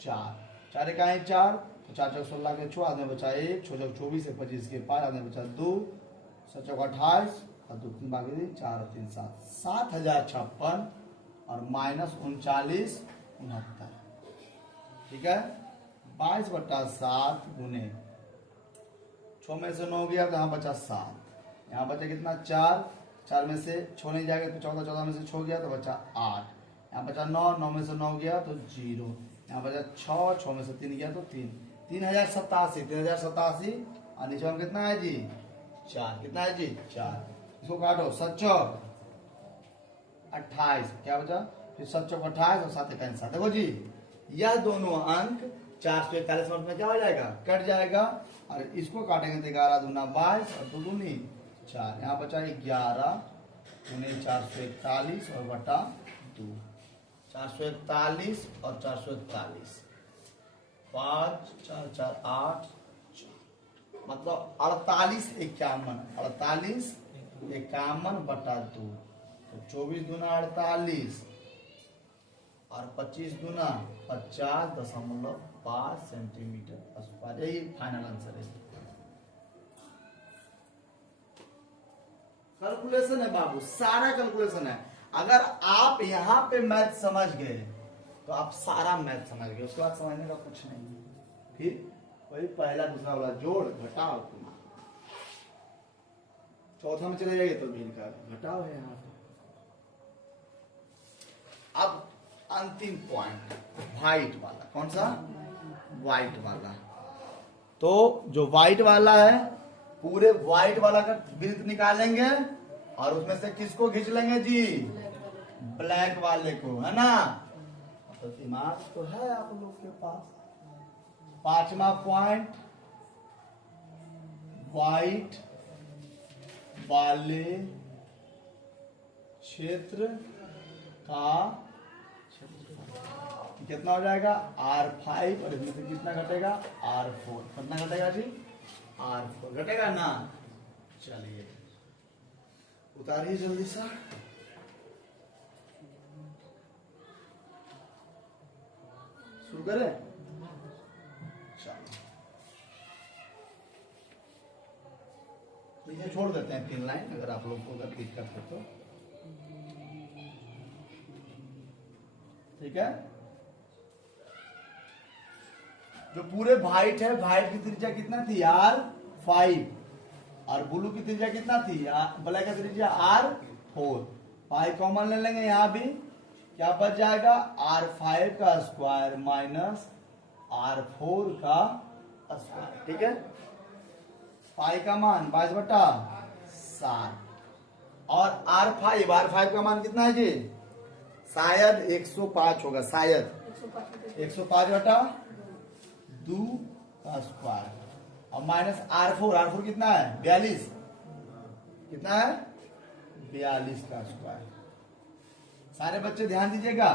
4। 4 इकाई 4, तो 4 चौक 16 के 6, आदमी बचा 1, 6 चौक 24 है 25 के 5, आदमी बचा 2, 7 चौक 28 और 2 3 बाकी 4 और 3 7, 7056 और माइनस 3969। ठीक है, 22/7 गुने 6 में से 9 गया तो यहाँ बचा 7, यहाँ बचा कितना 4 में से 6 नहीं जाएगा तो 14 में से 6 गया तो बचा 8, यहाँ बचा 9 में से 9 गया तो 0, यहाँ बचा 6 में से 3 गया तो 3, 3087 और नीचे में कितना है जी 4, कितना है जी 4, इसको काटो 7 चौक 28, क्या बचा फिर 7 चौक 28 और 7 इकाई 7। देखो जी यह दोनों अंक 441 में क्या हो जाएगा, कट जाएगा, और इसको काटेंगे तो 11 दूना 22 और 2 दूनी 4, यहाँ बचा 11 गुने 441 और बटा 2, 441 और 441, 5 4 4 8, मतलब 48 51 बटा 2, तो 24 दूना 48 और 25 दूना 50.5 सेंटीमीटर स्क्वायर। यही फाइनल आंसर है। कैलकुलेशन है बाबू, सारा कैलकुलेशन है। अगर आप यहाँ पे मैथ समझ गए तो आप सारा मैथ समझ गए, उसके बाद समझने का कुछ नहीं है। फिर वही पहला दूसरा वाला जोड़ घटाओ, चौथा में चले जाएंगे तो भी इनका घटाओ है यहाँ पे। अब अंतिम पॉइंट व्हाइट वाला, कौन सा, व्हाइट वाला। तो जो व्हाइट वाला है पूरे व्हाइट वाला का वृत्त निकालेंगे और उसमें से किसको खींच लेंगे जी, ब्लैक वाले को, है ना। तो दिमाग तो है आप लोग के पास। पांचवा पॉइंट, व्हाइट वाले क्षेत्र का कितना हो जाएगा R5 और इसमें से कितना घटेगा R4, कितना घटेगा जी R4 घटेगा ना। चलिए उतारिए जल्दी सा, शुरू करें। चलो ये छोड़ देते हैं 3 लाइन, अगर आप लोग को अगर दिक्कत हो तो। ठीक है, जो पूरे व्हाइट है, व्हाइट की त्रिज्या कितना थी R5, और ब्लू की त्रिज्या कितना थी, ब्लैक की त्रिज्या R4। पाई कॉमन ले लेंगे, यहाँ भी क्या बच जाएगा, R5 का स्क्वायर माइनस R4 का स्क्वायर। ठीक है, पाई का मान 22/7 और R5 का मान कितना है जी, शायद 105 होगा, शायद 105/2 का स्क्वायर और माइनस R4 कितना है 42, कितना है 42 का स्क्वायर। सारे बच्चे ध्यान दीजिएगा,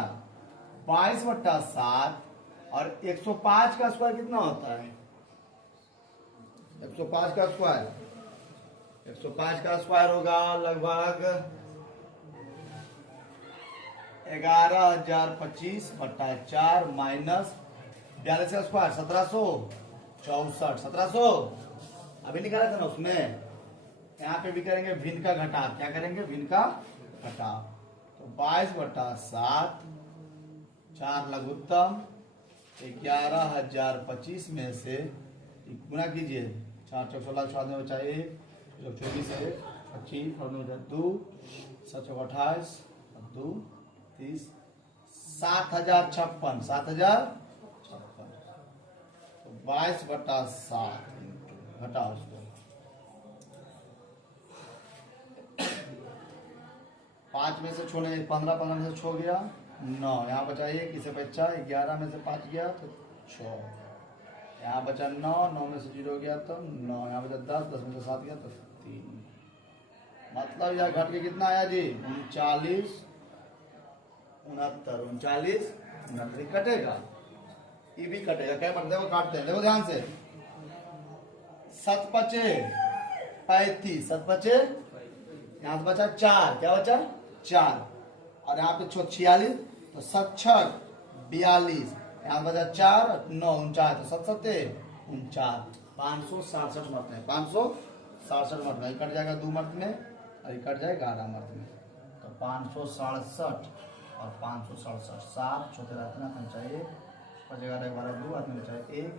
22/7 और 105 का स्क्वायर कितना होता है, 105 का स्क्वायर होगा लगभग 11,025/4 माइनस 42 का स्क्वायर 1764, 1700 अभी निकाला था ना उसमें। यहाँ पे भी करेंगे भिन्न का घटाव, क्या करेंगे, भिन्न का घटाव। तो 22/7, 4 लघुत्तम 11,025 में से गुना कीजिए, 4 चौक 16 6 में बचा 1, 24 है 25 और 2 7 चौक 28 2 30 7,056, 7,056। तो 22/7 घटाओ उसको, 5 में से छोड़े 15, 15 में से छो गया 9, यहाँ बचा 1, इसे बचा 11 में से 5 गया तो 6, यहाँ बचा 9, 9 में से 0 गया तो 9, यहाँ बचा 10, 10 में से 7 गया तो 3। मतलब यह घट के कितना आया जी, 39, 69, 39, 69 कटेगा, ये भी कटेगा, क्या पढ़ते हैं वो काटते हैं, देखो ध्यान से। 7 पचे 35, 7 पचे यहाँ से बचा 4, क्या बचा 4 और यहाँ पे 46, तो 7 6 42, यहाँ बचा 4 9 49, तो 7 7 49, 567 मत में, 567 मत में कट जाएगा 2 मत में और कट जाएगा 11 मत में, तो 567 और 567, 7 छोटे रहते ना चाहिए, 5 11 12 2 हाथ में चाहिए 1,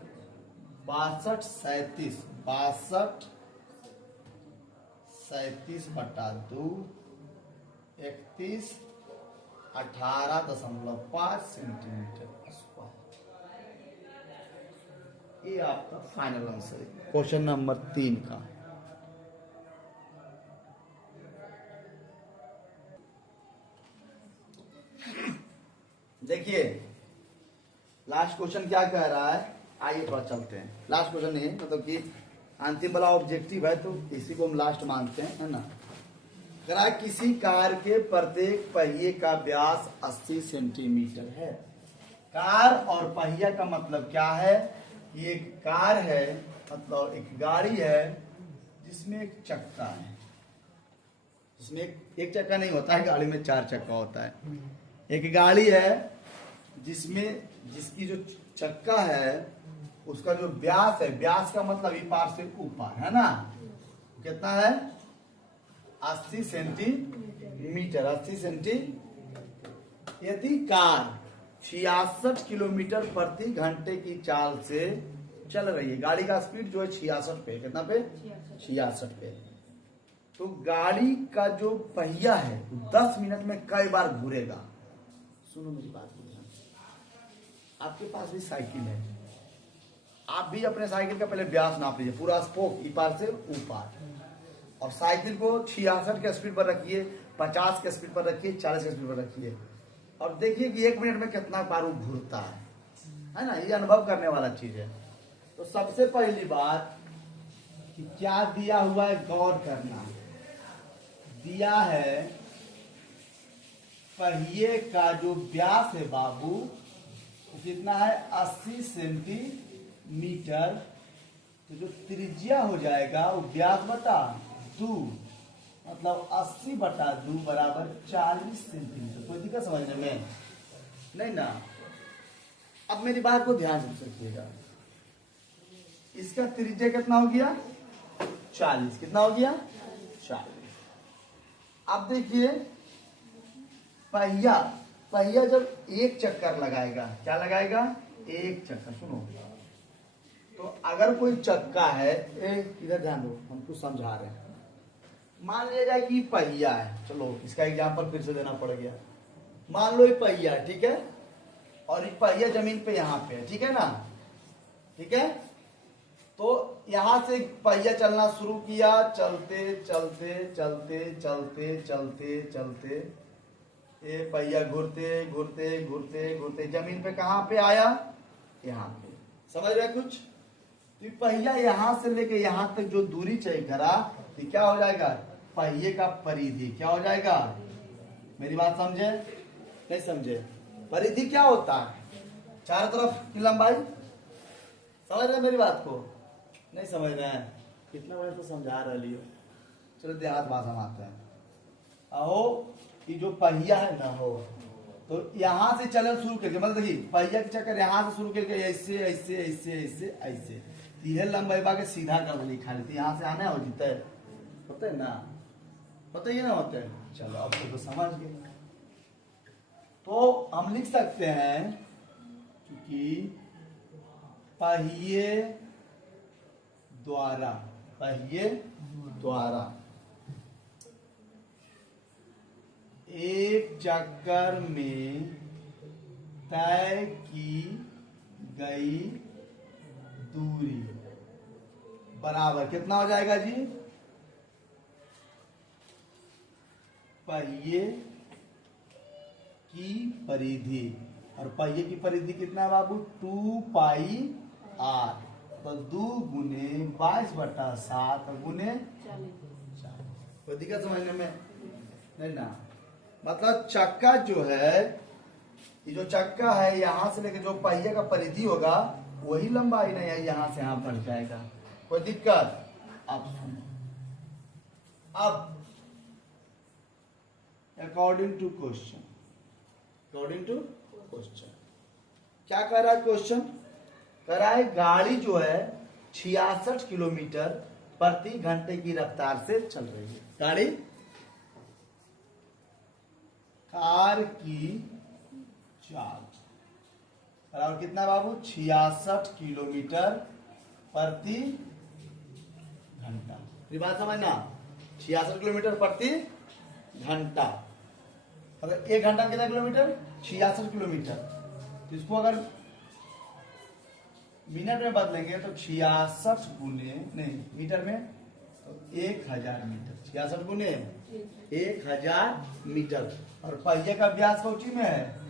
62 37, 37/2 31 18.5 सेंटीमीटर स्क्वायर। ये आपका फाइनल आंसर है क्वेश्चन नंबर 3 का। देखिए लास्ट क्वेश्चन क्या कह रहा है, आइए थोड़ा चलते हैं। लास्ट क्वेश्चन नहीं मतलब कि अंतिम वाला ऑब्जेक्टिव है, तो इसी को हम लास्ट मानते हैं, है ना। करा किसी कार के प्रत्येक पहिए का व्यास 80 सेंटीमीटर है। कार और पहिया का मतलब क्या है, ये एक कार है मतलब एक गाड़ी है जिसमें एक चक्का है, जिसमें एक चक्का नहीं होता है, गाड़ी में 4 चक्का होता है। एक गाड़ी है जिसमें जिसकी जो चक्का है उसका जो व्यास है, व्यास का मतलब ये पार से ऊपर है ना, कितना है 80 सेंटीमीटर, 80 सेंटीमीटर। यदि कार 66 किलोमीटर प्रति घंटे की चाल से चल रही है, गाड़ी का स्पीड जो है 66 पे, कितना पे 66 पे, तो गाड़ी का जो पहिया है 10 मिनट में कई बार घूरेगा। सुनो मेरी बात को ध्यान से, आपके पास भी साइकिल है, आप भी अपने साइकिल का पहले व्यास नाप लीजिए, पूरा स्पोक इपार से ऊपर, और साइकिल को 66 के स्पीड पर रखिए, 50 के स्पीड पर रखिए, 40 के स्पीड पर रखिए, और देखिए कि 1 मिनट में कितना बार वो घूरता है ना। ये अनुभव करने वाला चीज है। तो सबसे पहली बात कि क्या दिया हुआ है, गौर करना। दिया है पहिए का जो व्यास है बाबू वो कितना है 80 सेंटीमीटर, तो जो त्रिज्या हो जाएगा वो व्यास बटा 2, मतलब 80/2 बराबर 40 सेंटीमीटर। कोई दिक्कत समझने में नहीं ना। अब मेरी बात को ध्यान से रखिएगा, इसका त्रिज्या कितना हो गया 40, कितना हो गया 40। अब देखिए पहिया जब एक चक्कर लगाएगा, क्या लगाएगा, एक चक्कर, सुनो तो अगर कोई चक्का है, इधर ध्यान दो, हम कुछ समझा रहे हैं। मान लिया जाए कि पहिया है, चलो इसका एग्जांपल फिर से देना पड़ गया। मान लो ये पहिया है, ठीक है, और ये पहिया जमीन पे यहाँ पे है, ठीक है ना, ठीक है। तो यहां से पहिया चलना शुरू किया, चलते चलते चलते चलते चलते चलते ये पहिया घूरते घूरते घूरते घूरते जमीन पे कहां पे आया, यहाँ पे। समझ रहे कुछ? तो ये पहिया यहां से लेके यहां तक जो दूरी चाहिए करा, तो क्या हो जाएगा, पहिए का परिधि क्या हो जाएगा। मेरी बात समझे नहीं समझे? परिधि क्या होता है, चारों तरफ की लंबाई। समझ रहे मेरी बात को? नहीं समझ रहे हैं? कितना बड़े तो समझा रही हो। चलो देहात भाषा में आते हैं। अहो कि जो पहिया है ना हो, तो यहां से चलन शुरू करके, मतलब देखिए पहिया के चक्कर यहां से शुरू करके ऐसे ऐसे ऐसे ऐसे ऐसे यह लंबाई के सीधा कर लिखा लेती, यहाँ से आना हो जीते होते है ना, होते ही ना होते। चलो अब तो समझ गए। तो हम लिख सकते हैं कि पहिए द्वारा एक चक्कर में तय की गई दूरी बराबर कितना हो जाएगा जी, पहिए की परिधि। और पहिए की परिधि कितना है बाबू, 2 पाई r, तो 2 गुने 22/7 गुने 40। कोई दिक्कत समझने में नहीं ना? मतलब चक्का जो है, ये जो चक्का है यहां से लेकर जो पहिए का परिधि होगा वही लंबाई नहीं है, यहां से यहां बढ़ जाएगा। कोई दिक्कत? अब सुनो, अब अकॉर्डिंग टू क्वेश्चन क्या कह रहा है क्वेश्चन? कह रहा है गाड़ी जो है 66 किलोमीटर प्रति घंटे की रफ्तार से चल रही है। गाड़ी कार की चाल बराबर कितना बाबू, 66 किलोमीटर प्रति घंटा। ये बात समझना, 66 किलोमीटर प्रति घंटा। अगर 1 घंटा कितना किलोमीटर, 66 किलोमीटर। तो इसको अगर मिनट में बदलेंगे तो 66 गुने, नहीं मीटर में, तो 1000 मीटर। 66 गुने 1000 मीटर। और पहिए का व्यास कौची में है,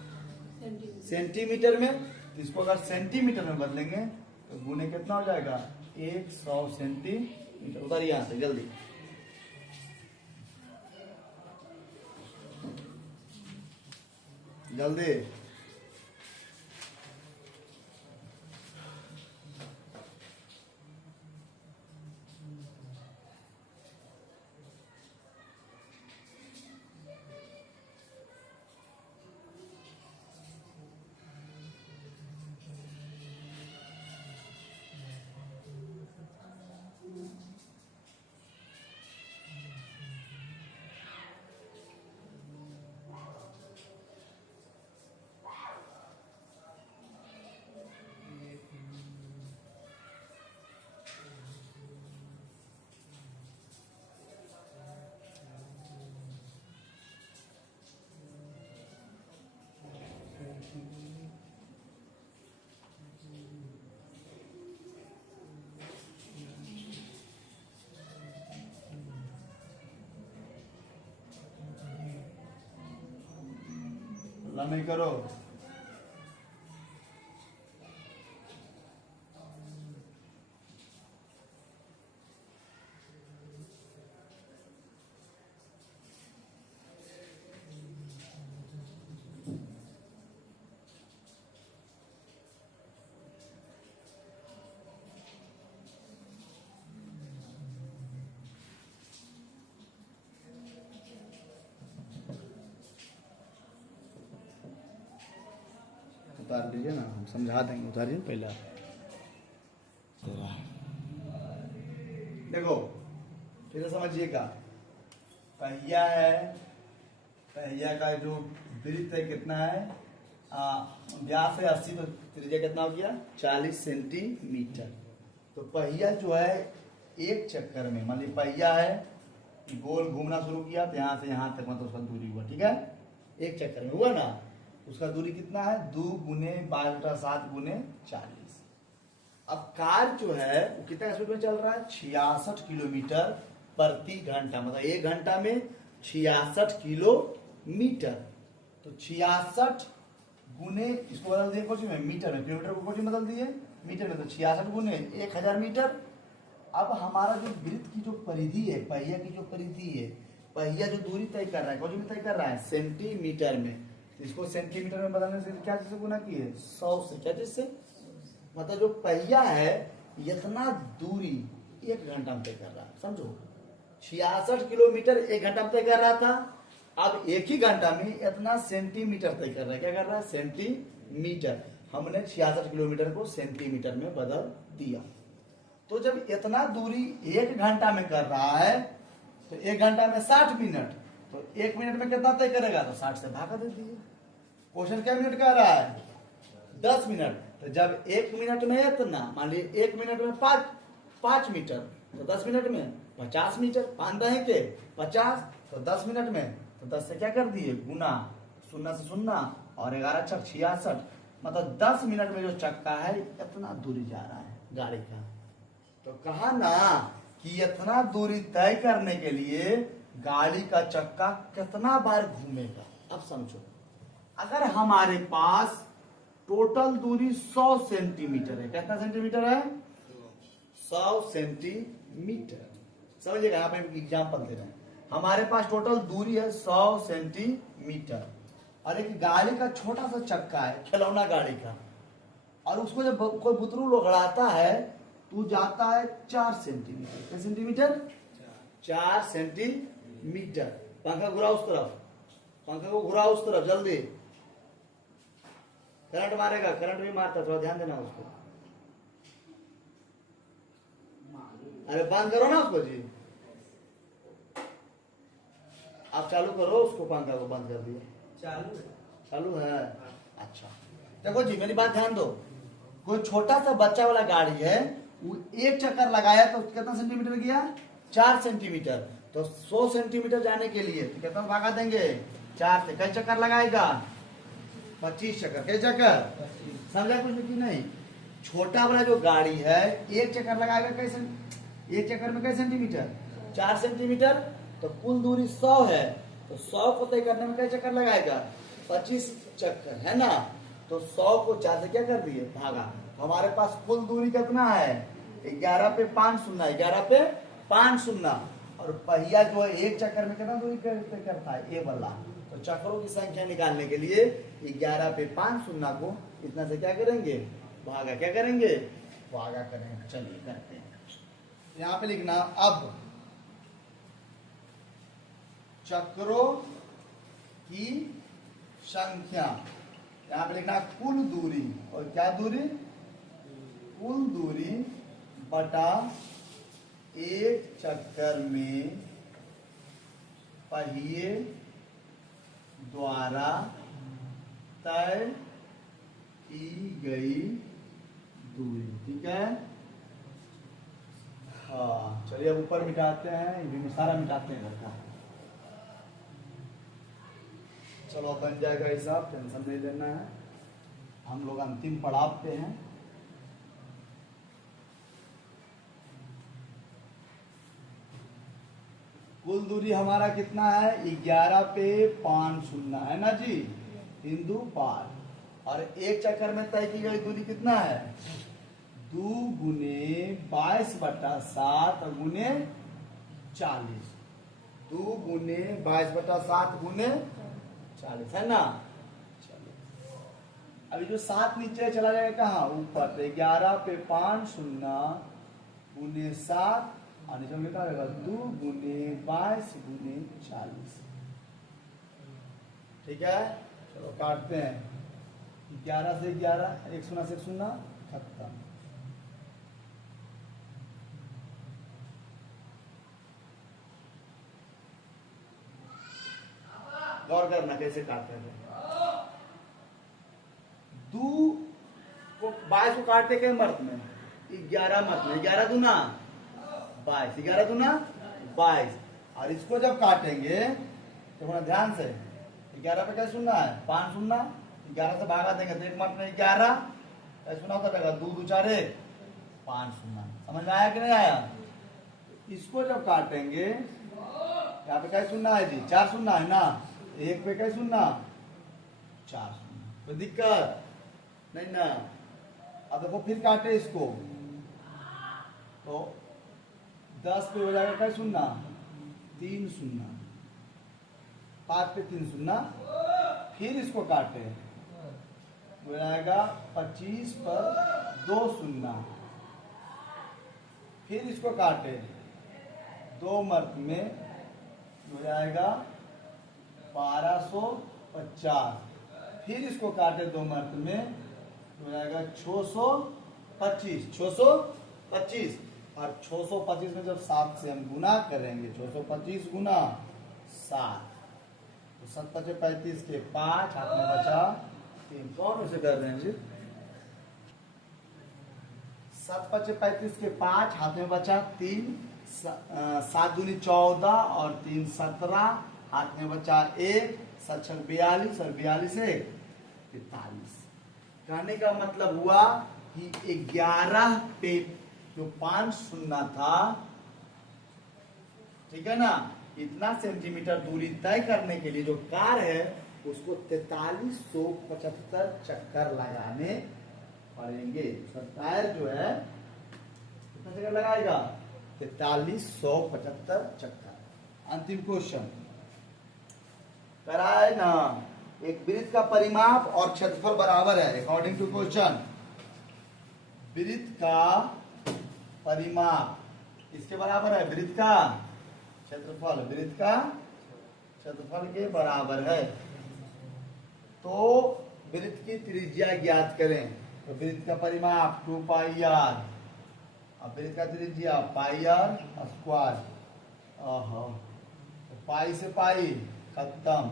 सेंटीमीटर में। तो इसको अगर सेंटीमीटर में बदलेंगे तो गुने कितना हो जाएगा, 100 सेंटीमीटर। उधर यहां से जल्दी, जल्दी। नहीं करो। उतार लीजिए ना, हम समझा देंगे। उतारिए पहले। देखो फिर समझिएगा, पहिया है, पहिया का जो वृत्त है कितना है, व्यास है 80, तो त्रिज्या कितना हो गया, 40 सेंटीमीटर। तो पहिया जो है एक चक्कर में, मान लीजिए पहिया है, गोल घूमना शुरू किया तो यहाँ से यहाँ तक मतलब उसका दूरी हुआ, ठीक है, एक चक्कर में हुआ ना, उसका दूरी कितना है 2 गुने 12/7 गुने 40। अब कार जो है वो कितना स्पीड में चल रहा है 66 किलोमीटर प्रति घंटा, मतलब 1 घंटा में 66 किलोमीटर। तो 66 गुने, इसको बदल दिए कोची में मीटर में, किलोमीटर को कोची बदल दिए मीटर में, तो 66 गुने 1000 मीटर। अब हमारा जो वृत्त की जो परिधि है, पहिया की जो परिधि है, पहिया जो दूरी तय कर रहा है कोची में तय कर रहा है सेंटीमीटर में, तो इसको सेंटीमीटर में बदलने से क्या चीज से गुना किए 100 से, क्या चीज से, मतलब जो पहिया है इतना दूरी 1 घंटा में तय कर रहा है, समझो 66 किलोमीटर 1 घंटा में तय कर रहा था, अब 1 ही घंटा में इतना सेंटीमीटर तय कर रहा है, क्या कर रहा है सेंटीमीटर, हमने 66 किलोमीटर को सेंटीमीटर में बदल दिया। तो जब इतना दूरी 1 घंटा में कर रहा है तो 1 घंटा में 60 मिनट, तो 1 मिनट में कितना तय करेगा, तो 60 से भागा दे दिए। क्वेश्चन क्या मिनट का रहा है 10 मिनट, तो जब 1 मिनट में इतना, मान लीजिए 1 मिनट में 5 मीटर, तो 10 मिनट में 50 मीटर, 5 दहे के 50, तो 10 मिनट में, तो 10 से क्या कर दिए गुना, 0 से 0 और 11 छक 66, मतलब 10 मिनट में जो चक्का है इतना दूरी जा रहा है गाड़ी का। तो कहा ना कि इतना दूरी तय करने के लिए गाड़ी का चक्का कितना बार घूमेगा। अब समझो, अगर हमारे पास टोटल दूरी 100 सेंटीमीटर है, कितना सेंटीमीटर है 100 सेंटीमीटर, समझिएगा, यहाँ पे एग्जाम्पल दे रहे हैं, हमारे पास टोटल दूरी है 100 सेंटीमीटर, और एक गाड़ी का छोटा सा चक्का है, खिलौना गाड़ी का, और उसको जब कोई बुतरू लोगड़ाता है तो जाता है 4 सेंटीमीटर, कितने सेंटीमीटर 4 सेंटीमीटर। पंखा घुरा उस तरफ, पंखा को घुरा उस तरफ, जल्दी, करंट मारेगा, करंट भी मारता, थोड़ा ध्यान देना उसको, अरे बंद करो ना उसको जी, आप चालू करो उसको, पंखा को बंद कर दिया, चालू है, अच्छा। देखो जी मेरी बात ध्यान दो, कोई छोटा सा बच्चा वाला गाड़ी है, वो 1 चक्कर लगाया तो कितना सेंटीमीटर गया 4 सेंटीमीटर, तो 100 सेंटीमीटर जाने के लिए तो कितना भागा देंगे 4 से, कई चक्कर लगाएगा 25 चक्कर, कई चक्कर, समझा कुछ कि नहीं। छोटा वाला जो गाड़ी है 1 चक्कर लगाएगा कैसे, 1 चक्कर में कई सेंटीमीटर 4 सेंटीमीटर, तो कुल दूरी 100 है, तो 100 को तय करने में कई चक्कर लगाएगा 25 चक्कर, है ना, तो 100 को 4 से क्या कर दिए भागा, हमारे पास कुल दूरी कितना है 11 पे 5 शून्य, 11 पे 5 शून्य, और पहिया जो है 1 चक्कर में कितना दूरी करता है ये वाला, तो चक्रों की संख्या निकालने के लिए 11 पे 5 शून्य को इतना से क्या करेंगे भागा, क्या करेंगे भागा करेंगे। चलिए करते हैं, यहाँ पे लिखना अब चक्रों की संख्या, यहाँ पे लिखना कुल दूरी, और क्या दूरी कुल दूरी बटा 1 चक्कर में पहिए द्वारा तय की गई दूरी, ठीक है। हाँ चलिए अब ऊपर मिटाते हैं, ये भी सारा मिटाते हैं घर का, चलो बन जाएगा हिसाब, टेंशन नहीं लेना है, हम लोग अंतिम पड़ाव पे हैं। कुल दूरी हमारा कितना है 11 पे 5 शून्य, है ना जी, बिंदु पार, और 1 चक्कर में तय की गई दूरी कितना है 2 गुने 22/7 गुने 40, 2 गुने 22/7 गुने 40, है ना। चलो अभी जो 7 नीचे चला जाएगा कहाँ ऊपर, तो 11 पे 5 शून्य गुने 7, और नीचे में क्या रहेगा 2 गुने 22 गुने 40, ठीक है। चलो काटते हैं, 11 से 11, 1 शून्य से 1 शून्य खत्म। गौर करना कैसे काटते हैं, 2 को 22 को काटते के मर्द में 11 मतलब 11 दूना 22, 11 दूना 22। और इसको जब काटेंगे तो थोड़ा ध्यान से 11 पे क्या सुनना है 5 सुनना, 11 से भागा देंगे तो एक मत में 11 कैसे सुना होता रहेगा 2 2 4 1 5 सुनना। समझ में आया कि नहीं आया? इसको जब काटेंगे यहाँ पे क्या सुनना है जी 4 सुनना है ना, एक पे क्या सुनना 4 सुनना, कोई दिक्कत नहीं ना। अब देखो फिर काटे इसको तो 10 पे हो जाएगा क्या सुनना 3 सुनना, 5 पे 3 सुनना, फिर इसको काटे हो जाएगा 25 पर 2 सुनना, फिर इसको काटे 2 मर्द में हो जाएगा 1250, फिर इसको काटे 2 मर्द में हो जाएगा 625, 625। और 625 में जब 7 से हम गुना करेंगे 625 गुना 7 तो 7 5 35 के 5 हाथ में बचा 3। कौन उसे कर रहे हैं जी 7 5 35 के 5 हाथ में बचा 3, 7 दूनी 14 और 3 17 हाथ में बचा 1, 7 6 42 और 42 से 43। कहने का मतलब हुआ कि 11 पे जो 5 सुनना था, ठीक है ना, इतना सेंटीमीटर दूरी तय करने के लिए जो कार है उसको 4375 चक्कर लगाने पड़ेंगे। टायर जो है कितना चक्कर लगाएगा 4375 चक्कर। अंतिम क्वेश्चन कराए ना, एक वृत्त का परिमाप और क्षेत्रफल बराबर है। अकॉर्डिंग टू क्वेश्चन वृत्त का परिमाप इसके बराबर है वृत्त का क्षेत्रफल, वृत्त का क्षेत्रफल के बराबर है। तो वृत्त की त्रिज्या ज्ञात करें तो वृत्त का परिमाप 2 पाई आर, अब वृत्त का त्रिज्या पाई आर स्क्वायर, पाई से पाई खत्म,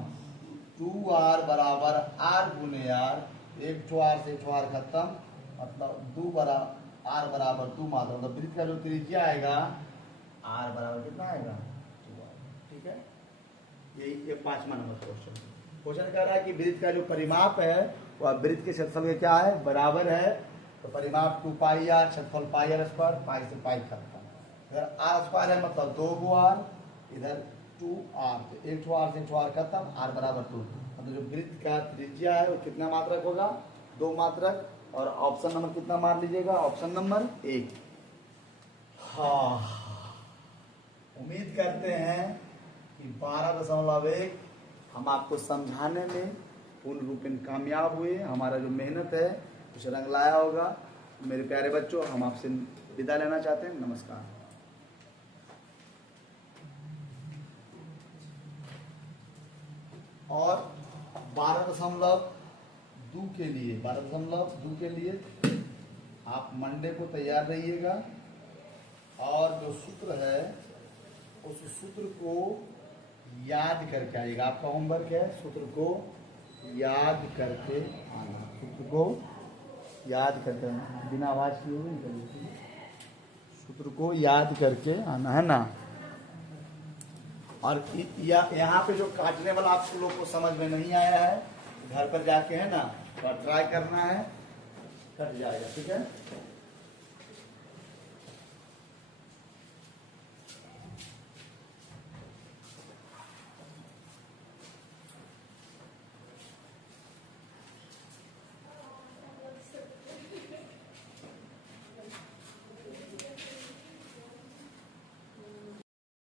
2r बराबर r गुने आर, 1 ठो r से 1 ठो r खत्म, मतलब 2 बराबर r बराबर 2 मात्रा, मतलब वृत्त का जो त्रिज्या आएगा r बराबर कितना आएगा 2r। ठीक है, ये 5वां नंबर क्वेश्चन। क्वेश्चन कह रहा है कि वृत्त का जो परिमाप है वह वृत्त के क्षेत्रफल के क्या है बराबर है। तो परिमाप 2 पाई आर, क्षेत्रफल पाई आर स्क्वायर, पाई से पाई खत्म, इधर आर स्क्वायर है मतलब 2 गो आर, इधर 2r, तो 1 ठो r से 1 ठो r खत्म, r बराबर 2। मतलब जो वृत्त का त्रिज्या है वो कितना मात्रक होगा 2 मात्रक। और ऑप्शन नंबर कितना मान लीजिएगा ऑप्शन नंबर 1। हाँ, उम्मीद करते हैं कि 12.1 हम आपको समझाने में पूर्ण रूप में कामयाब हुए। हमारा जो मेहनत है कुछ रंग लाया होगा। मेरे प्यारे बच्चों, हम आपसे विदा लेना चाहते हैं। नमस्कार। और 12.2 के लिए आप मंडे को तैयार रहिएगा। और जो सूत्र है उस सूत्र को याद करके आइएगा। आपका होमवर्क है सूत्र को याद करके आना, सूत्र को याद करके आना, बिना आवाज किए हुए निकलिए। सूत्र को याद करके आना है ना। और यहाँ पे जो काटने वाला आप लोग को समझ में नहीं आया है घर पर जाके है ना ट्राई करना है, कट जाएगा। ठीक है।